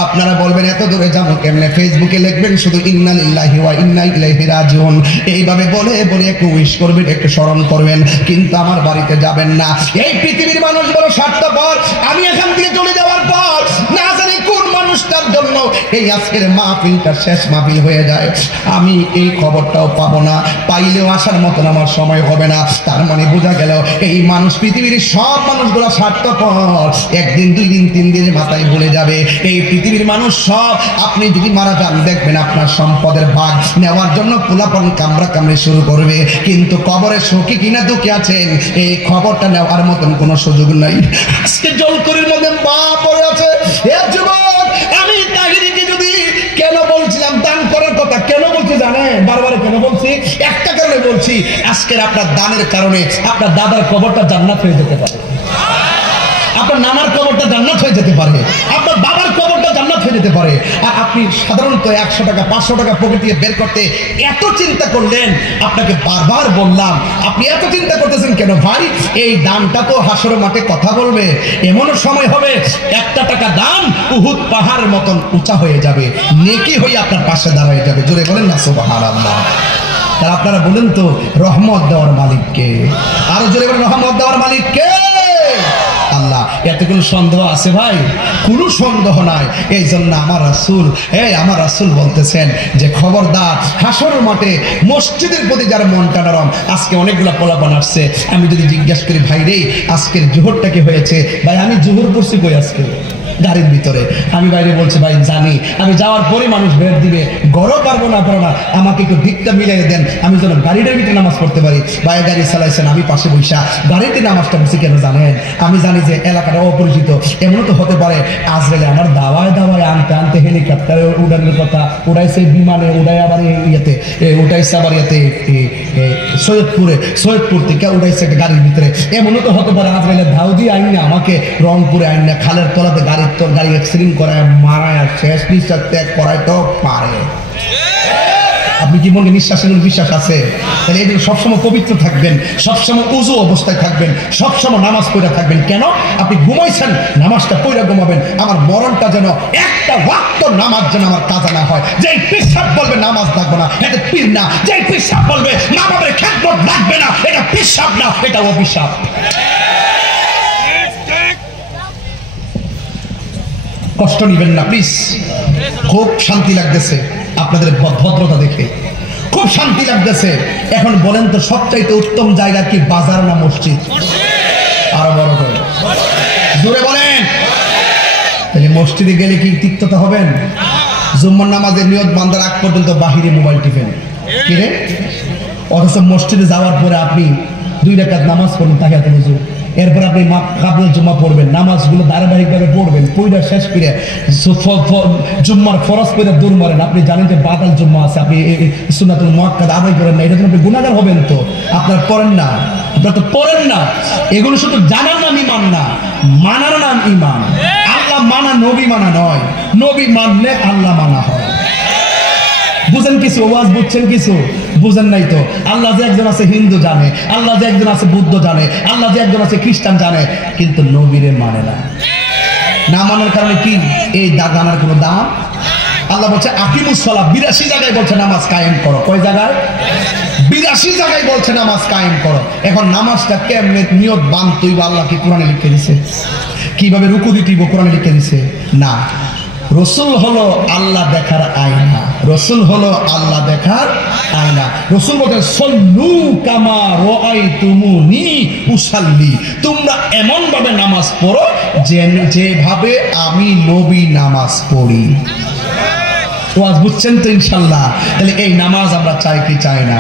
আপনারা বলবেন এত দূরে যাবো কেমনে, ফেসবুকে লিখবেন শুধু ইন্না লিল্লাহি ওয়া ইন্না ইলাইহি রাজিউন, এইভাবে বলে বলে একটু উইশ করবেন, একটু স্মরণ করবেন, কিন্তু আমার বাড়িতে যাবেন না। এই পৃথিবীর মানুষ বড় স্বার্থপর। আমি এখান থেকে চলে যাওয়ার পর না জানি কোন মানুষটার জন্য এই আজকের মাহফিলটা শেষ মাহফিল হয়ে যায়, আমি এই খবরটাও পাবো না, পাইলেও আসার মতন আমার সময় হবে না। তার মানে বোঝা গেল এই মানুষ, পৃথিবীর সব মানুষগুলো স্বার্থপর, একদিন 2 দিন 3 দিনের মাথায় ভুলে যাবে। এই পৃথিবীর মানুষ সব, আপনি যদি মারা যান দেখবেন আপনার সম্পদের ভাগ নেওয়ার জন্য পোলাপন কামড়া কামড়ি শুরু করবে, কিন্তু কবরে সুখী কিনা দুঃখী আছেন এই খবরটা নেওয়ার মতন কোনো সুযোগ নাই। আজকে জলকরির মধ্যে মা পড়ে আছে। এ যুবক, আমি তাহিরিকে যদি কেন বলছিলাম দান করার কথা, কেন বলছি জানেন? বারবার কেন বলছি? একটা কারণে বলছি, আজকের আপনার দানের কারণে আপনার দাদার কবরটা জান্নাত হয়ে যেতে পারে, আপনার নানার কবরটা জান্নাত হয়ে যেতে পারে, আপনার বাবার কবরটা জান্নাত হয়ে যেতে পারে। আর আপনি সাধারণত 100 টাকা 500 টাকা পকেট থেকে বের করতে এত চিন্তা করলেন, আপনাকে বারবার বললাম আপনি এত চিন্তা করতেছেন কেন ভাই? এই দানটা তো হাসর মাঠে কথা বলবে, এমনও সময় হবে 1 টাকা দান উহুদ পাহাড়ের মতন উঁচা হয়ে যাবে, নেকি হয়ে আপনার পাশে দাঁড়ায় যাবে। জোরে বলেন না সুবহানাল্লাহ। তাহলে আপনারা বলেন তো রহমত দেওয়ার মালিক কে? আরো জোরে বলেন রহমত দেওয়ার মালিক কে? আল্লাহ। এতে কোনো সন্দেহ আছে ভাই? কোনো সন্দেহ নাই। এই জন্য আমার রাসূল বলতেছেন যে খবরদার হাসর মাঠে মসজিদের প্রতি যার মনটা নরম। আজকে অনেকগুলা পোলাপান আসছে, আমি যদি জিজ্ঞাসা করি ভাই রে আজকের জোহরটা কি হয়েছে, ভাই আমি জোহর পড়ছি কই আজকে গাড়ির ভিতরে, আমি বাইরে বলছে ভাই জানি, আমি যাওয়ার পরে মানুষ বের দিবে, গড়ও পারবো না পারো না, আমাকে একটু দিকটা মিলিয়ে দেন আমি যেন গাড়িটার ভিতরে নামাজ পড়তে পারি। ভাই গাড়ি চালাইছেন, আমি পাশে বৈশা গাড়িতে নামাজটা বসে কেন জানেন? আমি জানি যে এলাকাটা অপরিচিত, এমন তো হতে পারে আজরাইল আমার দাওয়ায় আনতে আনতে হেলিকপ্টারে উড়ানোর কথা, উড়াইছে বিমানে, উড়াই আবার ইয়েতে উঠাইছে, আবার ইয়েতে সৈয়দপুর থেকে উঠাইছে গাড়ির ভিতরে। এমনও তো হতে পারে আজরাইলের ধাউ দিয়ে আইন না আমাকে রংপুরে আইন না খালের তলাতে গাড়ি অ্যাক্সিডেন্ট করায় মারায় শেষ নিঃশ্বাস ত্যাগ করায় তো পারে। আপনি কি মনে নিঃশ্বাসের বিশ্বাস আছে? তাহলে এই জন্য সবসময় পবিত্র থাকবেন, সবসময় উযু অবস্থায় থাকবেন, সবসময় নামাজ পড়ে থাকবেন। কেন? আপনি ঘুমাইছেন, নামাজটা পড়ে ঘুমাবেন। আমার মরণটা যেন একটা ওয়াক্ত নামাজ যেন আমার কাজা না হয়। যেই পেশাব বলবে নামাজ লাগবে না, এটা পীর না। যেই পেশাব বলবে নামাজের খেদমত লাগবে না, এটা পেশাব না, এটা অভিশাপ। কষ্ট নিবেন না প্লিজ। খুব শান্তি লাগতেছে আপনাদের ভদ্রতা দেখে, খুব শান্তি লাগতেছে। এখন বলেন তো সবচাইতে উত্তম জায়গা কি, বাজার না মসজিদ? আরো বড় করে জোরে বলেন। তাহলে মসজিদে গেলে কি তিক্ততা হবেন? জুম্মার নামাজের নিয়ত বান্দার আগ পর্যন্ত বাহিরে মোবাইল টিপেন কি রে? অথচ মসজিদে যাওয়ার পরে আপনি 2 রাকাত নামাজ পড়েন তাহিয়াতুল ওযু, এরপর আপনি কাবুল জুম্মা পড়বেন, নামাজগুলো ধারাবাহিকভাবে পড়বেন, পড়া শেষ করে জুম্মার ফরজ করে দূর মারেন। আপনি জানেন যে বাদাল জুম্মা আছে, আপনি সুন্নাতুল মুআক্কাদা আদায় করেন না, এটা তো আপনি গুনাহগার হবেন। তো আপনারা পড়েন না, আপনারা তো পড়েন না। এগুলো শুধু জানার নাম ঈমান না, মানার নাম ঈমান। আল্লাহ মানা নবী মানা নয়, নবী মানলে আল্লাহ মানা হয়। বুঝেন কিছু? ওয়াজ বুঝছেন কিছু? বুঝেন নাই তো। আল্লাহ যে একজন আছে হিন্দু জানে, আল্লাহ যে একজন আছে বুদ্ধ জানে, আল্লাহ যে একজন আছে খ্রিস্টান জানে, কিন্তু নবীরে মানে না। না মানার কারণে কি এই জানার কোনো দাম? আল্লাহ বলছে আকিমুস সালাত, 82 জায়গায় বলছে নামাজ কায়েম করো। কয় জায়গায়? 82 জায়গায় বলছে নামাজ কায়েম করো। এখন নামাজটা কেমনে নিয়ত বানতেই আল্লাহ কি কোরআনে লিখে দিছে? কিভাবে রুকু দিতে কোরআনে লিখে দিছে? না। রসুল হলো আল্লাহ দেখার আয়না, রসুল হলো আল্লাহ দেখার আয়না। রসুল বলেন সল্লু কামা রাআইতুমুনি উসাল্লি, তোমরা এমন ভাবে নামাজ পড়ো যেভাবে আমি নবী নামাজ পড়ি। ওয়াজ বুঝছেন তো ইনশাল্লাহ? তাহলে এই নামাজ আমরা চাই কি চাই না?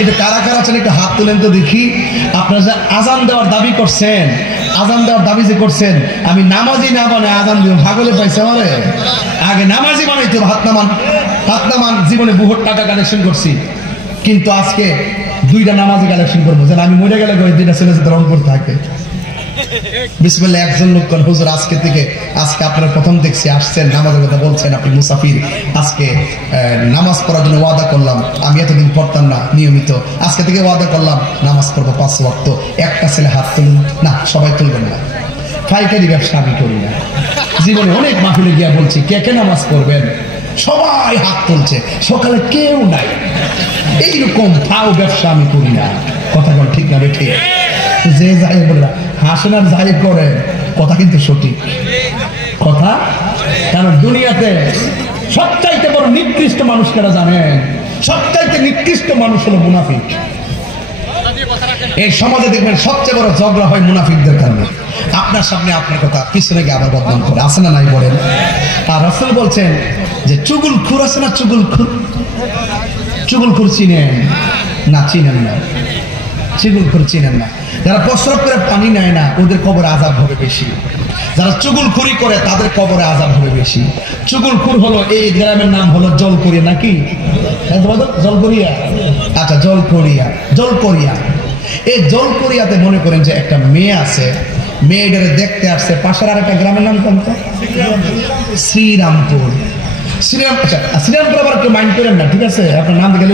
এটা কারা কারা চান একটু হাত তুলেন তো দেখি। আপনারা যে আজান দেওয়ার দাবি করছেন, আজান দেওয়ার দাবি যে করছেন, আমি নামাজি না বানাই আজান দিব, ভাগলে পাইছে আমারে। আগে নামাজি বানাইতে হাত নামান, হাত নামান। জীবনে বহুত টাকা কালেকশন করছি, কিন্তু আজকে 2টা নামাজি কালেকশন করবো, যেন আমি মরে গেলে 2টা ছেলে সাথে রং করে থাকে। বিসমিল্লাহ। একজন লোক কোন হুজুর আজকে থেকে, আজকে আপনারা প্রথম দেখছি আসছেন, নামাজের কথা বলছেন, আপনি মুসাফির। আজকে নামাজ পড়ার জন্য ওয়াদা করলাম, আমি এতদিন পড়তাম না নিয়মিত, আজকে থেকে ওয়াদা করলাম নামাজ পড়বো 5 ওয়াক্ত। একটা ছেলে হাত তুলুন। না, সবাই তুলবেন না। পাইকারি ব্যবসা আমি করি না। জীবনে অনেক মাহফিলে গিয়া বলছি কে কে নামাজ পড়বেন, সবাই হাত তুলছে, সকালে কেউ নাই। এইরকম ফাও ব্যবসা আমি করি না। কথা বল ঠিক না বেঠে? যে যাই বললা হাসেন আর যাই করে, কথা কিন্তু সঠিক কথা। কারণ দুনিয়াতে সবচাইতে বড় নিকৃষ্ট মানুষ কারা জানেন? সবচাইতে নিকৃষ্ট মানুষ হলো মুনাফিক। এই সমাজে দেখবেন সবচেয়ে বড় ঝগড়া হয় মুনাফিকদের কারণে। আপনার সামনে আপনার কথা, পিছনে গিয়ে আবার বদনাম করে, আছে না নাই বলেন? আর রাসূল বলছেন যে চুগলখোর আছে না, চুগলখোর চিনেন না? চিনেন না, চুগলখোর চিনেন না। যারা প্রস্রাব করে পানি নেয় না, ওদের কবরে আযাব হবে বেশি। যারা চুগলখুরি করে তাদের কবরে আযাব হবে বেশি। চুগলখুর হলো, এই গ্রামের নাম হলো জলকরিয়া, নাকি জলকরিয়া? আচ্ছা, জলকরিয়া। এই জলকরিয়াতে মনে করেন যে একটা মেয়ে আছে, মেয়েটারে দেখতে আসছে। পাশের আর একটা গ্রামের নাম কোনটা? শ্রীরামপুর। শ্রীরামপুর আবার কেউ মাইন্ড করেন না, ঠিক আছে? আপনার নাম গেলে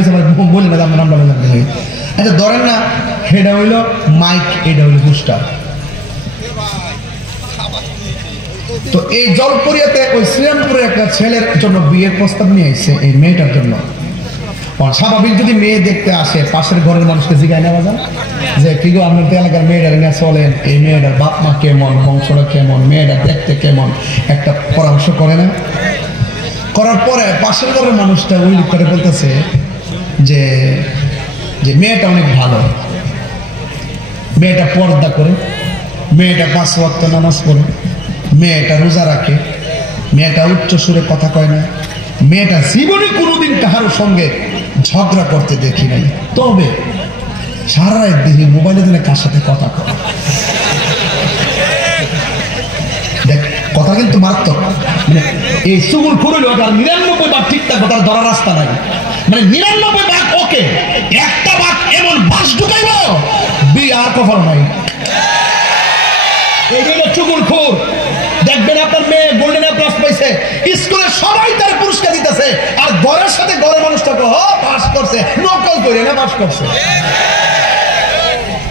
বললেন না, আপনার নামটা বললেন। আচ্ছা ধরেন না, এটা হইল মাইক, এটা হইল বুস্টার। তো এই জলকরিয়াতে ওই শ্রীরামপুরের একটা ছেলের জন্য বিয়ের প্রস্তাব নিয়ে এসেছে এই মেয়েটার জন্য। স্বাভাবিক যদি মেয়ে দেখতে আসে, পাশের ঘরের মানুষকে জিজ্ঞাসা নেওয়া যায় যে কি গো, আপনার এলাকার মেয়েটার নিয়ে চলেন, এই মেয়েটার বাপ মা কেমন, বংশটা কেমন, মেয়েটা দেখতে কেমন, একটা পরামর্শ করে না? করার পরে পাশের ঘরের মানুষটা ওই করে বলতেছে যে মেয়েটা অনেক ভালো, মেয়েটা পর্দা করে, মেয়েটা 5 ওয়াক্ত নামাজ পড়ে, মেয়েটা রোজা রাখে, মেয়েটা উচ্চ সুরে কথা কয় না, মেয়েটা জীবনে কোনোদিন কাহার সঙ্গে ঝগড়া করতে দেখি নাই, তবে সারা রাত দেখি মোবাইলে দিনে কার সাথে কথা কয়। দেখ কথা কিন্তু মারাত্মক। মানে এই চুগুল খুঁড়িল, তার 99 ভাগ ঠিকঠাক, তার ধরার রাস্তা নাই। মানে 99 ভাগ ওকে, একটা ভাগ এমন বাস ঢুকাইব বিয়ে আর কখনো নাই। এই জন্য চুগুলখোর। দেখবেন আপনার মেয়ে গোল্ডেন প্লাস পাইছে, স্কুলে সবাই তার পুরস্কার দিতেছে, আর ঘরের সাথে ঘরের মানুষটাকে পাস করছে, নকল করে না পাস করছে।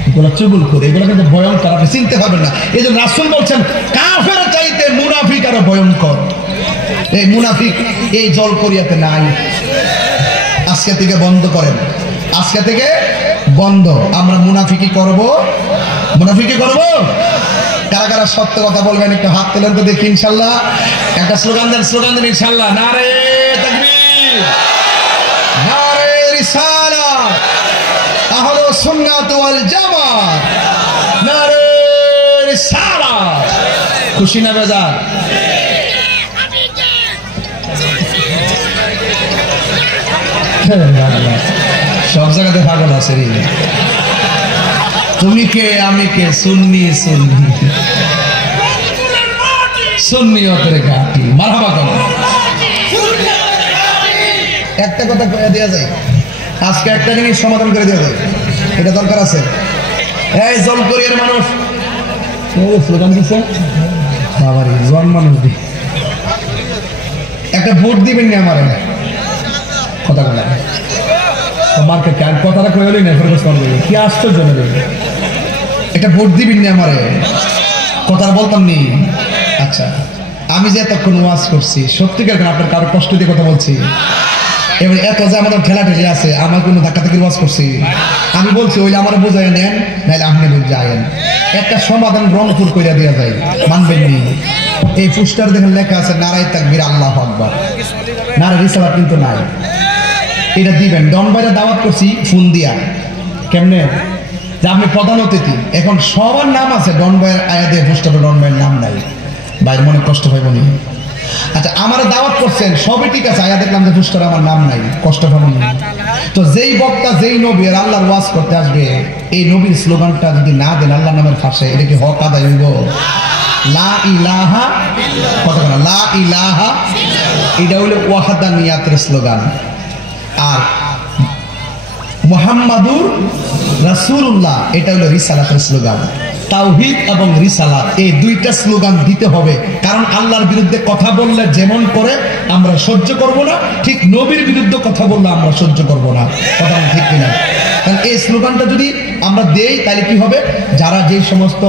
এগুলো চুগুলখোর, এগুলো কিন্তু ভয়ঙ্কর, আপনি চিনতে পারবেন না। এই জন্য রাসূল বলছেন কাফের চাইতে মুনাফিক আরো ভয়ঙ্কর। এই মুনাফিক এই জলকরিয়াতে নাই। আজকে থেকে বন্ধ করেন, আজকে থেকে বন্ধ। আমরা মুনাফিকি করব, মুনাফিকি করব। কারা কারা সত্য কথা বলবেন একটু হাত তোলেন তো দেখি, ইনশাল্লাহ। একটা স্লোগান দেন, ইনশাল্লাহ। নারে তাকবীর, নারে রিসালাত, আহলুস সুন্নাত ওয়াল জামাত, নারে রিসালাত। খুশি না বেজার? সব জায়গাতে পাগল আছে রে। তুমি কে আমি কে, সুন্নি সুন্নিয়তের ঘাঁটি। মারহাবা করো। একটা কথা কয়ে দেওয়া যায়, আজকে একটা জিনিস সমাধান করে দেওয়া যায়, এটা দরকার আছে। এই জলকরিয়ার মানুষ স্লোগান দিচ্ছে, বাবারে জন মানুষ দি একটা ভোট দিবেন না আমার কথা বলা মার্কেট কথাটা কয়ে হলেই না, কি আশ্চর্য একটা ভোট দিবেন না আমারে, কথা বলতাম নি। আচ্ছা আমি যে এতক্ষণ ওয়াজ করছি সত্যিকার আপনার কারো কষ্ট দিয়ে কথা বলছি, এবার এত যে আমাদের ঠেলাঠেলি আছে, আমার কোনো ধাক্কা থেকে ওয়াজ করছি? আমি বলছি ওইলে আমার বোঝাই নেন, নাহলে আপনি যায়েন। একটা সমাধান রংপুর কইরা দেওয়া যায়, মানবেন নি? এই পোস্টার দেখেন লেখা আছে নারায়ে তাকবীর আল্লাহু আকবার, নারে রিসালাত কিন্তু নাই। এটা দিবেন। ডন ভাইরা দাওয়াত করছি ফোন দিয়া, কেমনে যে আপনি প্রধান অতিথি, এখন সবার নাম আছে, ডন ভাইয়ের আয়া দিয়ে পোস্টারে ডন ভাইয়ের নাম নাই, ভাইয়ের মনে কষ্ট পাইব নি? আচ্ছা আমার দাওয়াত করছেন সবই ঠিক আছে, আয়া দেখলাম যে পোস্টারে আমার নাম নাই, কষ্ট পাবো না? তো যেই বক্তা যেই নবী আর আল্লাহর ওয়াজ করতে আসবে, এই নবীর স্লোগানটা যদি না দেন আল্লাহর নামের ফাঁসে, এটা কি হক আদায় হইব? লা ইলাহা, কথা বলা, লা ইলাহা, এটা হইলো ওয়াহদানিয়াতের স্লোগান। আর মুহাম্মাদুর রাসূলুল্লাহ এটা হলো রিসালাতের স্লোগান। তাওহীদ এবং রিসালাত এই দুইটা স্লোগান দিতে হবে, কারণ আল্লাহর বিরুদ্ধে কথা বললে যেমন করে আমরা সহ্য করব না, ঠিক নবীর বিরুদ্ধে কথা বললে আমরা সহ্য করব না। কথা ঠিক কিনা? কারণ এই স্লোগানটা যদি আমরা দেই তাহলে কি হবে, যারা যেই সমস্ত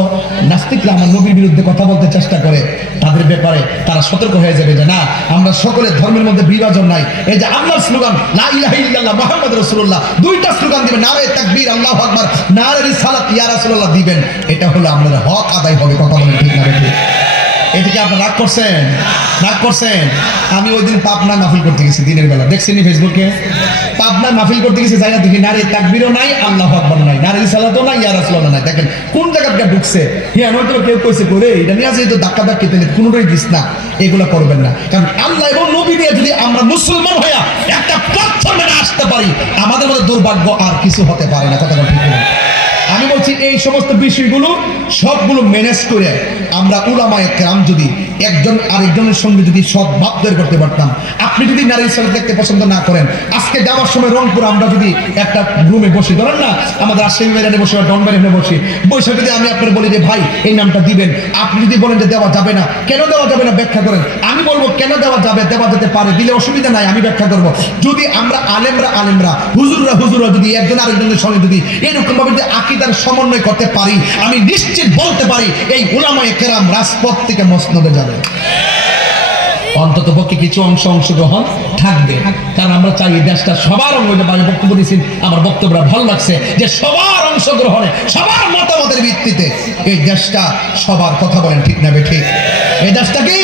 নাস্তিকরা আমার নবীর বিরুদ্ধে কথা বলতে চেষ্টা করে তাদের ব্যাপারে তারা সতর্ক হয়ে যাবে যে না, আমরা সকলের ধর্মের মধ্যে বিভাজন নাই। এই যে আল্লাহর স্লোগান লা ইলাহা ইল্লাল্লাহ মুহাম্মাদুর রাসূলুল্লাহ, দুইটা স্লোগান দিবেন, নারে তাকবীর আল্লাহু আকবার, নারে রিসালাত ইয়া রাসূলুল্লাহ দিবেন, এটা হলো আমাদের হক আদায় হবে। কথা বলেন ঠিক না? এদিকে আপনি রাগ করছেন, রাগ করছেন। আমি ওই দিন পাবনা মাহফিল করতে গেছি দিনের বেলা, দেখছেন ফেসবুকে? পাবনা মাহফিল করতে গেছি, জায়গা দেখি নারী তাকবীরও নাই, আল্লাহু আকবার নাই, নারী সালাতও নাই, ইয়া রাসূলুল্লাহ নাই। দেখেন কোন জায়গাটা ঢুকছে। হ্যাঁ নয়তো কেউ কইছে করে এটা নিয়ে আসে তো ধাক্কা ধাক্কি তেলে কোনোটাই দিস না, এগুলো করবেন না। কারণ আল্লাহ এবং নবী দিয়ে যদি আমরা মুসলমান হইয়া একটা প্ল্যাটফর্মে আসতে পারি, আমাদের মধ্যে দুর্ভাগ্য আর কিছু হতে পারে না। কথা ঠিক না? আমি বলছি এই সমস্ত বিষয়গুলো সবগুলো ম্যানেজ করে আমরা উলামায়ে কেরাম যদি একজন আরেকজনের সঙ্গে যদি সদ্ভাব তৈরি করতে পারতাম। আপনি যদি নারী সালাত দেখতে পছন্দ না করেন, আজকে যাওয়ার সময় রংপুর আমরা যদি একটা রুমে বসি, ধরেন না আমাদের আশিম মেরানে বসে বা ডন মেরানে বসি, বসে যদি আমি আপনার বলি যে ভাই এই নামটা দিবেন, আপনি যদি বলেন যে দেওয়া যাবে না, কেন দেওয়া যাবে না ব্যাখ্যা করেন। আমি বলবো কেন দেওয়া যাবে, দেওয়া যেতে পারে, দিলে অসুবিধা নাই, আমি ব্যাখ্যা করবো। যদি আমরা আলেমরা হুজুররা যদি একজন আরেকজনের সঙ্গে যদি এরকম ভাবে যদি আকীদার সমন্বয় করতে পারি, আমি নিশ্চিত বলতে পারি এই উলামায়ে কেরাম রাজপথ থেকে মসনদে যাবে। অন্তত পক্ষে কিছু অংশগ্রহণ থাকবে। কারণ আমরা চাই এই দেশটা সবার বক্তব্য দিয়েছেন, আমার বক্তব্যটা ভালো লাগছে যে সবার অংশগ্রহণে, সবার মতামতের ভিত্তিতে এই দেশটা সবার। কথা বলেন ঠিক না বেঠিক? এই দেশটা কি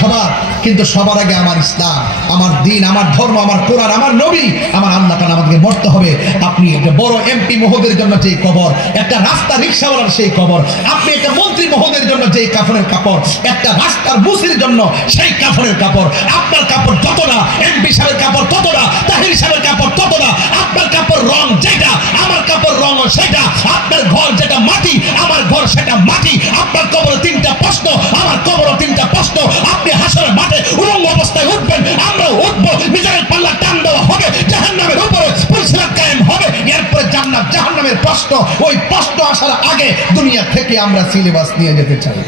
সবার, কিন্তু সবার আগে আমার ইসলাম, আমার দিন, আমার ধর্ম, আমার কোরআন, আমার নবী, আমার আল্লাহ। কারণ আমাদেরকে মরতে হবে। আপনি একটা বড় এমপি মহোদয়ের জন্য যে কবর, একটা রাস্তা রিক্সাওয়ালার সেই কবর, আপনি একটা মন্ত্রী মহোদয়ের জন্য যে কাফনের কাপড়, একটা রাস্তার মুসির জন্য সেই কাফনের কাপড়। আপনার কাপড় তত না, এমপি সাহেবের কাপড় তত না, তাহির সাহেবের কাপড় তত না। আপনার কাপড় রং যেটা, আমার কাপড় রং সেটা। আপনার ঘর যেটা মাটি, আমার ঘর সেটা মাটি। আপনার কবরে 3টা প্রশ্ন, আমার কবরও 3টা প্রশ্ন। আপনি হাসরের মাঠে উলঙ্গ অবস্থায় উঠবেন, আমরাও উঠবো। মিজানের পাল্লা টান দেওয়া হবে, জাহান্নামের উপরে পুলসিরাত কায়েম হবে। এরপরে জান্নাত জাহান্নামের প্রশ্ন। ওই প্রশ্ন আসার আগে দুনিয়া থেকে আমরা সিলেবাস নিয়ে যেতে চাই।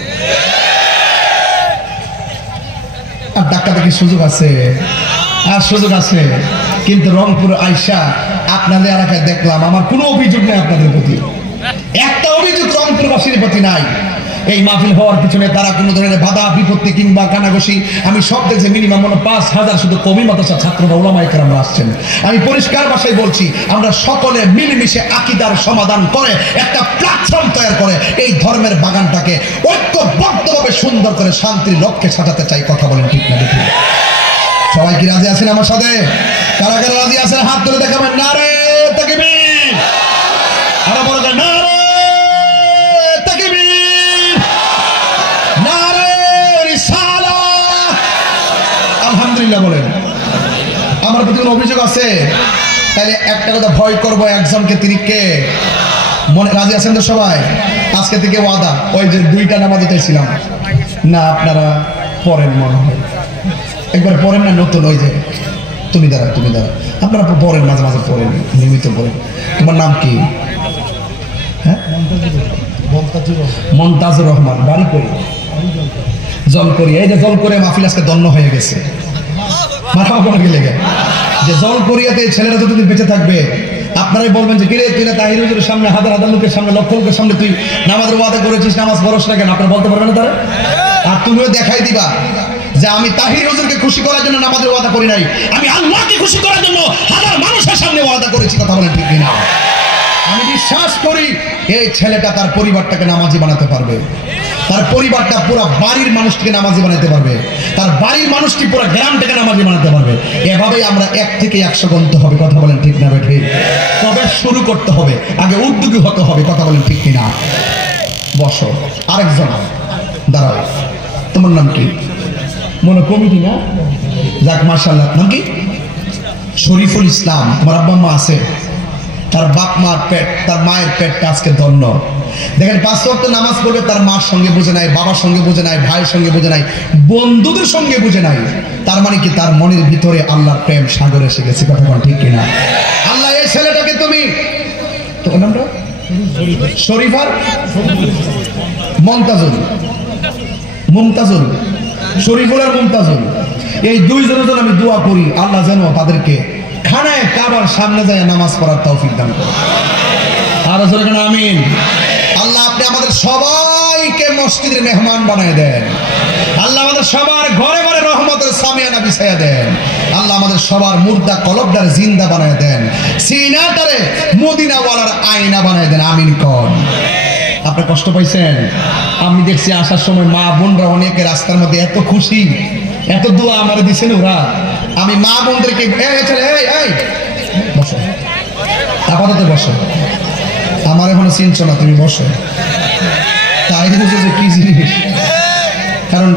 আর ডাক্তারদের সুযোগ আছে, আর সুযোগ আছে। কিন্তু রংপুর আইসা আপনাদের এলাকায় দেখলাম, আমার কোনো অভিযোগ নেই আপনাদের প্রতি, একটা অভিযোগ রংপুরবাসীর প্রতি নাই। এই মাহফিল হওয়ার পিছনে তারা কোনো ধরনের বাধা বিপত্তি কিংবা কানাঘুষি, আমি সব দেখছি মিনিমাম 5,000 শুধু কওমি মাদ্রাসা ছাত্ররা উলামায়ে কেরামরা আসছেন। আমি পরিষ্কার ভাষায় বলছি, আমরা সকলে মিলেমিশে আকীদার সমাধান করে একটা প্ল্যাটফর্ম তৈরি করে এই ধর্মের বাগানটাকে ঐক্যবদ্ধভাবে সুন্দর করে শান্তির লক্ষ্যে সাজাতে চাই। কথা বলেন ঠিক না ঠিক? সবাই কি রাজি আছেন আমার সাথে? কারা কারা রাজি আছেন হাত তুলে দেখাবেন। নারে তাকবীর! আরো বড় করে নারে তাকবীর! নারে রিসালাত! আলহামদুলিল্লাহ বলেন। আমার প্রতি কোনো অভিযোগ আছে? তাহলে একটা কথা ভয় করবো একজনকে, তিনি কে? মনে রাজি আছেন তো সবাই? আজকে থেকে ওয়াদা, ওই যে 2টা নামাজ চাইছিলাম না, আপনারা পড়েন মনে হয়, একবার পড়েন না, নতুন ওই যে তুমি দাঁড়া আপনারা পড়েন, মাঝে মাঝে পড়েন, নিয়মিত পড়েন। তোমার নাম কি? হ্যাঁ, মন্তাজুর রহমান। বাড়ি করি জলকরি। এই যে জলকরি মাহফিল আজকে দন্য হয়ে গেছে। মাথা কোনো গেলে যে জলকরিয়াতে ছেলেরা যতদিন বেঁচে থাকবে, আপনারাই বলবেন যে কিরে তুই না তাহির হুজুরের সামনে, হাজার হাজার লোকের সামনে, লক্ষ লোকের সামনে তুই নামাজের ওয়াদা করেছিস, নামাজ পড়স না কেন? আপনারা বলতে পারবেন না তারা? আর তুমিও দেখাই দিবা যে আমি তাহির হুজুরকে খুশি করার জন্য নামাজের ওয়াদা করি নাই, আমি আল্লাহকে খুশি করার জন্য হাজার মানুষের সামনে ওয়াদা করেছি। কথা বলেন ঠিক কিনা? আমি বিশ্বাস করি এই ছেলেটা তার পরিবারটাকে নামাজি বানাতে পারবে, তার পরিবারটা পুরো বাড়ির মানুষকে নামাজি বানাতে পারবে, তার বাড়ির মানুষটি পুরো গ্রামটাকে নামাজি বানাতে পারবে। এভাবেই আমরা 1 থেকে 100 গণতে হবে। কথা বলেন ঠিক না ঠিক? তবে শুরু করতে হবে, আগে উদ্যোগী হতে হবে। কথা বলেন ঠিক কিনা? বসো, আরেকজন দাঁড়াও। তোমার নাম কি? মনে কমিটি না? যাক মাশাআল্লাহ। নাম কি? শরীফুল ইসলাম। তোমার আব্বা মা আছে? তার বাপ মার পেট, তার মায়ের পেটটা আজকে ধন্য। দেখেন 5 ওয়াক্ত নামাজ পড়বে, তার মার সঙ্গে বুঝে নাই, বাবার সঙ্গে বুঝে নাই, ভাইয়ের সঙ্গে বুঝে নাই, বন্ধুদের সঙ্গে বুঝে নাই। তার মানে কি তার মনের ভিতরে আল্লাহর প্রেম সাগর এসে গেছে। কথা বল ঠিক কিনা? আল্লাহ এই ছেলেটাকে, তুমি তোমার নামটা শরীফার মুমতাজুল, শরীফুল আর মুমতাজুল, এই 2 জনের জন্য আমি দোয়া করি আল্লাহ যেন তাদেরকে খানায় কাবার সামনে যায় নামাজ পড়ার তৌফিক দান করে। আর আমিন। আল্লাহ আপনি আমাদের সবাইকে মসজিদের মেহমান বানায় দেন। আল্লাহ আমাদের সবার ঘরে ঘরে রহমতের সামিয়ানা বিছায়া দেন। আল্লাহ আমাদের সবার মুর্দা কলবদার জিন্দা বানায় দেন, সিনাটারে মদিনাওয়ালার আয়না বানায় দেন। আমিন কোন। আপনি কষ্ট পাইছেন? আমি দেখছি আসার সময় মা বোনরা অনেকে রাস্তার মধ্যে এত খুশি, এত দোয়া আমার দিছেন ওরা। আমি মা বোনদেরকে বসো, আপাতত বসো, আমার এখনো চিনছো না, তুমি বসো। তাই যে কি জিনিস, কারণ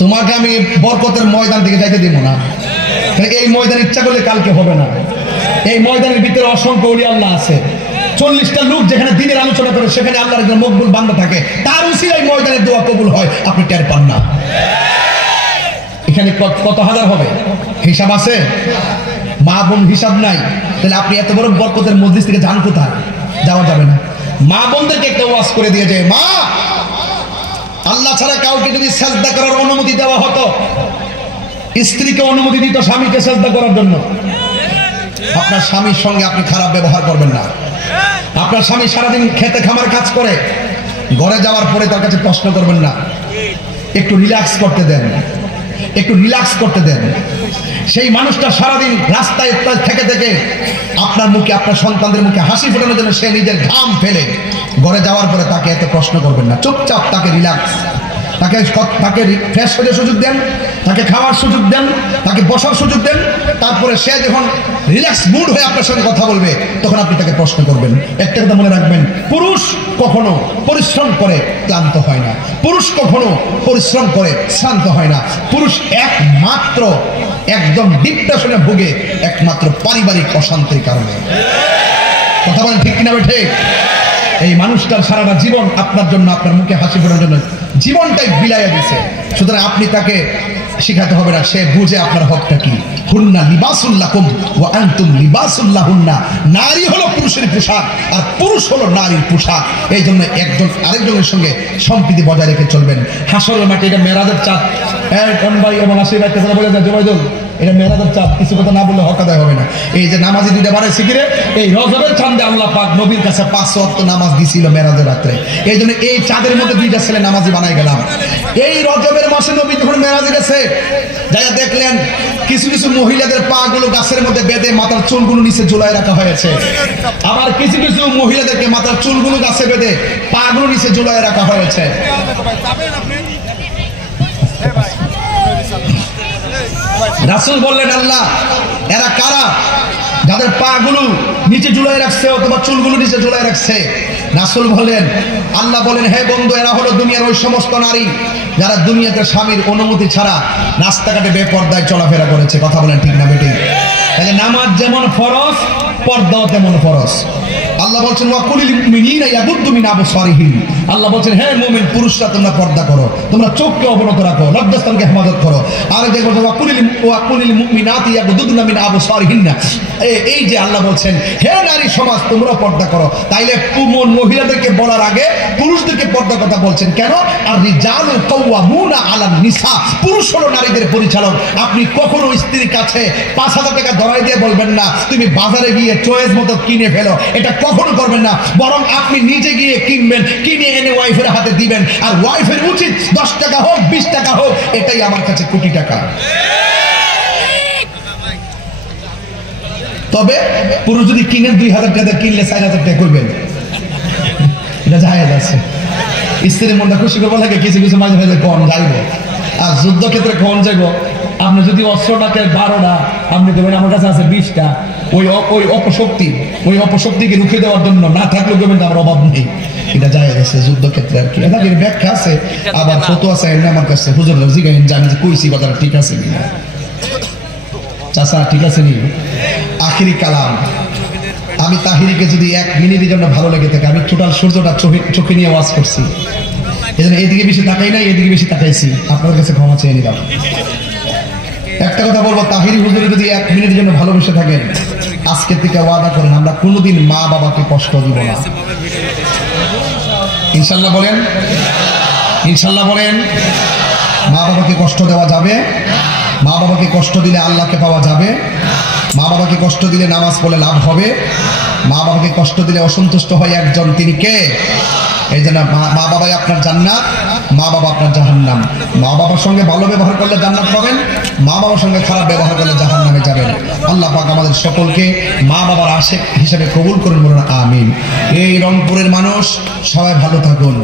তোমাকে আমি বরকতের ময়দান থেকে যাইতে দিব না। এই ময়দান ইচ্ছা করলে কালকে হবে না। এই ময়দানের ভিতরে অসংখ্য ওলি আল্লাহ আছে। 40টা লোক যেখানে দিনের আলোচনা করে সেখানে আল্লাহর একজন মকবুল বান্দা থাকে, তার উসিলায় ময়দানের দোয়া কবুল হয়, আপনি টের পান না। এখানে কত হাজার হবে হিসাব আছে? মা বোন হিসাব নাই। তাহলে আপনি এত বড় বরকতের মজলিস থেকে যান কোথায়? যাওয়া যাবে না। মা বোনদেরকে একটা ওয়াজ করে দিয়ে যায়, মা আল্লাহ ছাড়া কাউকে যদি সাজদা করার অনুমতি দেওয়া হতো, স্ত্রীকে অনুমতি দিত স্বামীকে সাজদা করার জন্য, আপনার স্বামীর সঙ্গে আপনি খারাপ ব্যবহার করবেন না। আপনার স্বামী সারাদিন খেতে খামার কাজ করে, ঘরে যাওয়ার পরে তার কাছে প্রশ্ন করবেন না, একটু রিল্যাক্স করতে দেন, একটু রিল্যাক্স করতে দেন। সেই মানুষটা সারাদিন রাস্তায় থেকে থেকে আপনার মুখে, আপনার সন্তানদের মুখে হাসি ফোটানোর জন্য সে নিজের ঘাম ফেলে, ঘরে যাওয়ার পরে তাকে এত প্রশ্ন করবেন না, চুপচাপ তাকে রিল্যাক্স, তাকে ফ্রেশ হতে সুযোগ দেন, তাকে খাওয়ার সুযোগ দেন, তাকে বসার সুযোগ দেন। তারপরে সে যখন রিল্যাক্স মুড হয়ে আপনার সঙ্গে কথা বলবে তখন আপনি তাকে প্রশ্ন করবেন। একটা কথা মনে রাখবেন, পুরুষ কখনো পরিশ্রম করে ক্লান্ত হয় না, পুরুষ কখনো পরিশ্রম করে শ্রান্ত হয় না। পুরুষ একমাত্র একদম ডিপ্রেশনে ভুগে একমাত্র পারিবারিক অশান্তির কারণে। কথা বলেন ঠিক কিনা? ঠিক। এই মানুষটার সারাটা জীবন আপনার জন্য, আপনার মুখে হাসি ফোটানোর জন্য জীবনটাই বিলাইয়া দিছে। সুতরাং আপনি তাকে শিখাতে হবে না, সে বুঝে আপনার হকটা কি। হুন্না লিবাসুল্লাকুম ওয়া আনতুম লিবাসুল্লাহুন্না। নারী হলো পুরুষের পোশাক আর পুরুষ হলো নারীর পোশাক। এই জন্য একজন আরেকজনের সঙ্গে সম্প্রীতি বজায় রেখে চলবেন। হাসরের মাঠে এটা মেরাজের চাঁদ। ভাই এবং আশির ভাই কথা বলে যায়, জুবাইদুল এটা মেরাজের চাঁদ, কিছু কথা না বললে হক আদায় হবে না। এই যে নামাজি দুইটা বাড়াইছে কিরে, এই রজবের চাঁদে আল্লাহ পাক নবীর কাছে 5 ওয়াক্ত নামাজ দিছিল মেরাজের রাত্রে। এই জন্য এই চাঁদের মধ্যে দুইটা ছেলে নামাজি বানাই গেলাম। এই রজবের মাসে নবী যখন মেরাজে গেছে, যাইয়া দেখলেন কিছু কিছু মহিলাদের পা গুলো গাছের মধ্যে বেঁধে মাথার চুলগুলো নিচে ঝুলায় রাখা হয়েছে। আবার কিছু কিছু মহিলাদেরকে মাথার চুলগুলো গাছে বেঁধে পা গুলো নিচে ঝুলায় রাখা হয়েছে। রাসূল বললেন, আল্লাহ এরা কারা যাদের পা গুলো নিচে ঝুলাই রাখছে অথবা চুলগুলো নিচে ঝুলাই রাখছে? রাসূল বলেন, আল্লাহ বলেন, হে বন্ধু, এরা হলো দুনিয়ার ওই সমস্ত নারী যারা দুনিয়াতে স্বামীর অনুমতি ছাড়া রাস্তাঘাটে বেপর্দায় চলাফেরা করেছে। কথা বলেন ঠিক না বেটি? তাহলে নামাজ যেমন ফরজ, পর্দাও তেমন ফরজ। আল্লাহ বলছেন, ওয়াকুলিল মুমিনিনা ইয়াগুদ্দু মিন আবসারিহিম। আল্লাহ বলছেন, হে মুমিন পুরুষরা তোমরা পর্দা করো, তোমরা চোখকে অবনত রাখো, লজ্জাস্থানকে হেফাজত করো। আর যে বলছে ওয়াকুলিল মুমিনাতি ইয়াগুদ্দুনা মিন আবসারিহিন্না, এই যে আল্লাহ বলছেন, হে নারী সমাজ তোমরা পর্দা করো। তাইলে মহিলাদেরকে বলার আগে পুরুষদেরকে পর্দা কথা বলছেন কেন? আর রিজালু কাওয়ামুনা আলান নিসা, পুরুষ হলো নারীদের পরিচালক। আপনি কখনো স্ত্রীর কাছে 5000 টাকা ধরাই দিয়ে বলবেন না তুমি বাজারে গিয়ে চয়েস মতো কিনে ফেলো, এটা কখনো করবেন না। বরং আপনি নিজে গিয়ে কিনবেন, কিনে এনে ওয়াইফের হাতে দিবেন। আর ওয়াইফের উচিত 10 টাকা হোক 20 টাকা হোক, এটাই আমার কাছে কোটি টাকা। তবে পুরুষ যদি কিনেন 2000 টাকা কিনলে 4000 টাকা করবেন, এটা জায়েজ আছে। স্ত্রীর মনটা খুশি করবো লাগে, কিছু কিছু মাঝে মাঝে কম যাইব। আর যুদ্ধক্ষেত্রে কম যাইব। আপনি যদি অস্ত্রটাকে 12টা, আপনি দেবেন আমার কাছে আছে 20টা। ওই অপশক্তিকে রুখে দেওয়ার জন্য না থাকলেও দেবেন আমার অভাব নেই, এটা জায়েজ আছে যুদ্ধক্ষেত্রে আর কি। এটা ব্যাখ্যা আছে, আবার ফতোয়া আছে আমার কাছে। হুজুর জিজ্ঞাসা জানি যে কইছি কথাটা ঠিক আছে কিনা। চাচা ঠিক আছে নি? আখিরি কালাম। আমি তাহিরিকে যদি 1 মিনিটের জন্য ভালো লেগে থাকে, আমি টোটাল সূর্যটা চোখে নিয়ে ওয়াজ করছি, এই জন্য এদিকে বেশি তাকাই নাই, এদিকে বেশি তাকাইছি। আপনার কাছে ক্ষমা চেয়ে নিলাম। একটা কথা বলবো, তাহিরি হুজুরে যদি 1 মিনিটের জন্য ভালোবেসে থাকেন, আজকে থেকে ওয়াদা করেন আমরা কোনোদিন মা বাবাকে কষ্ট দিব না। ইনশাল্লাহ বলেন, ইনশাল্লাহ বলেন। মা বাবাকে কষ্ট দেওয়া যাবে? মা বাবাকে কষ্ট দিলে আল্লাহকে পাওয়া যাবে? মা বাবাকে কষ্ট দিলে নামাজ পড়লে লাভ হবে? মা বাবাকে কষ্ট দিলে অসন্তুষ্ট হয় একজন, তিনি কে? এই জন্য মা বাবাই আপনার জান্নাত, মা বাবা আপনার জাহান্নাম। মা বাবার সঙ্গে ভালো ব্যবহার করলে জান্নাত পাবেন, মা বাবার সঙ্গে খারাপ ব্যবহার করলে জাহান্নামে যাবেন। আল্লাহ পাক আমাদের সকলকে মা বাবার আশিক হিসেবে কবুল করুন, বলুন আমিন। এই রংপুরের মানুষ সবাই ভালো থাকুন।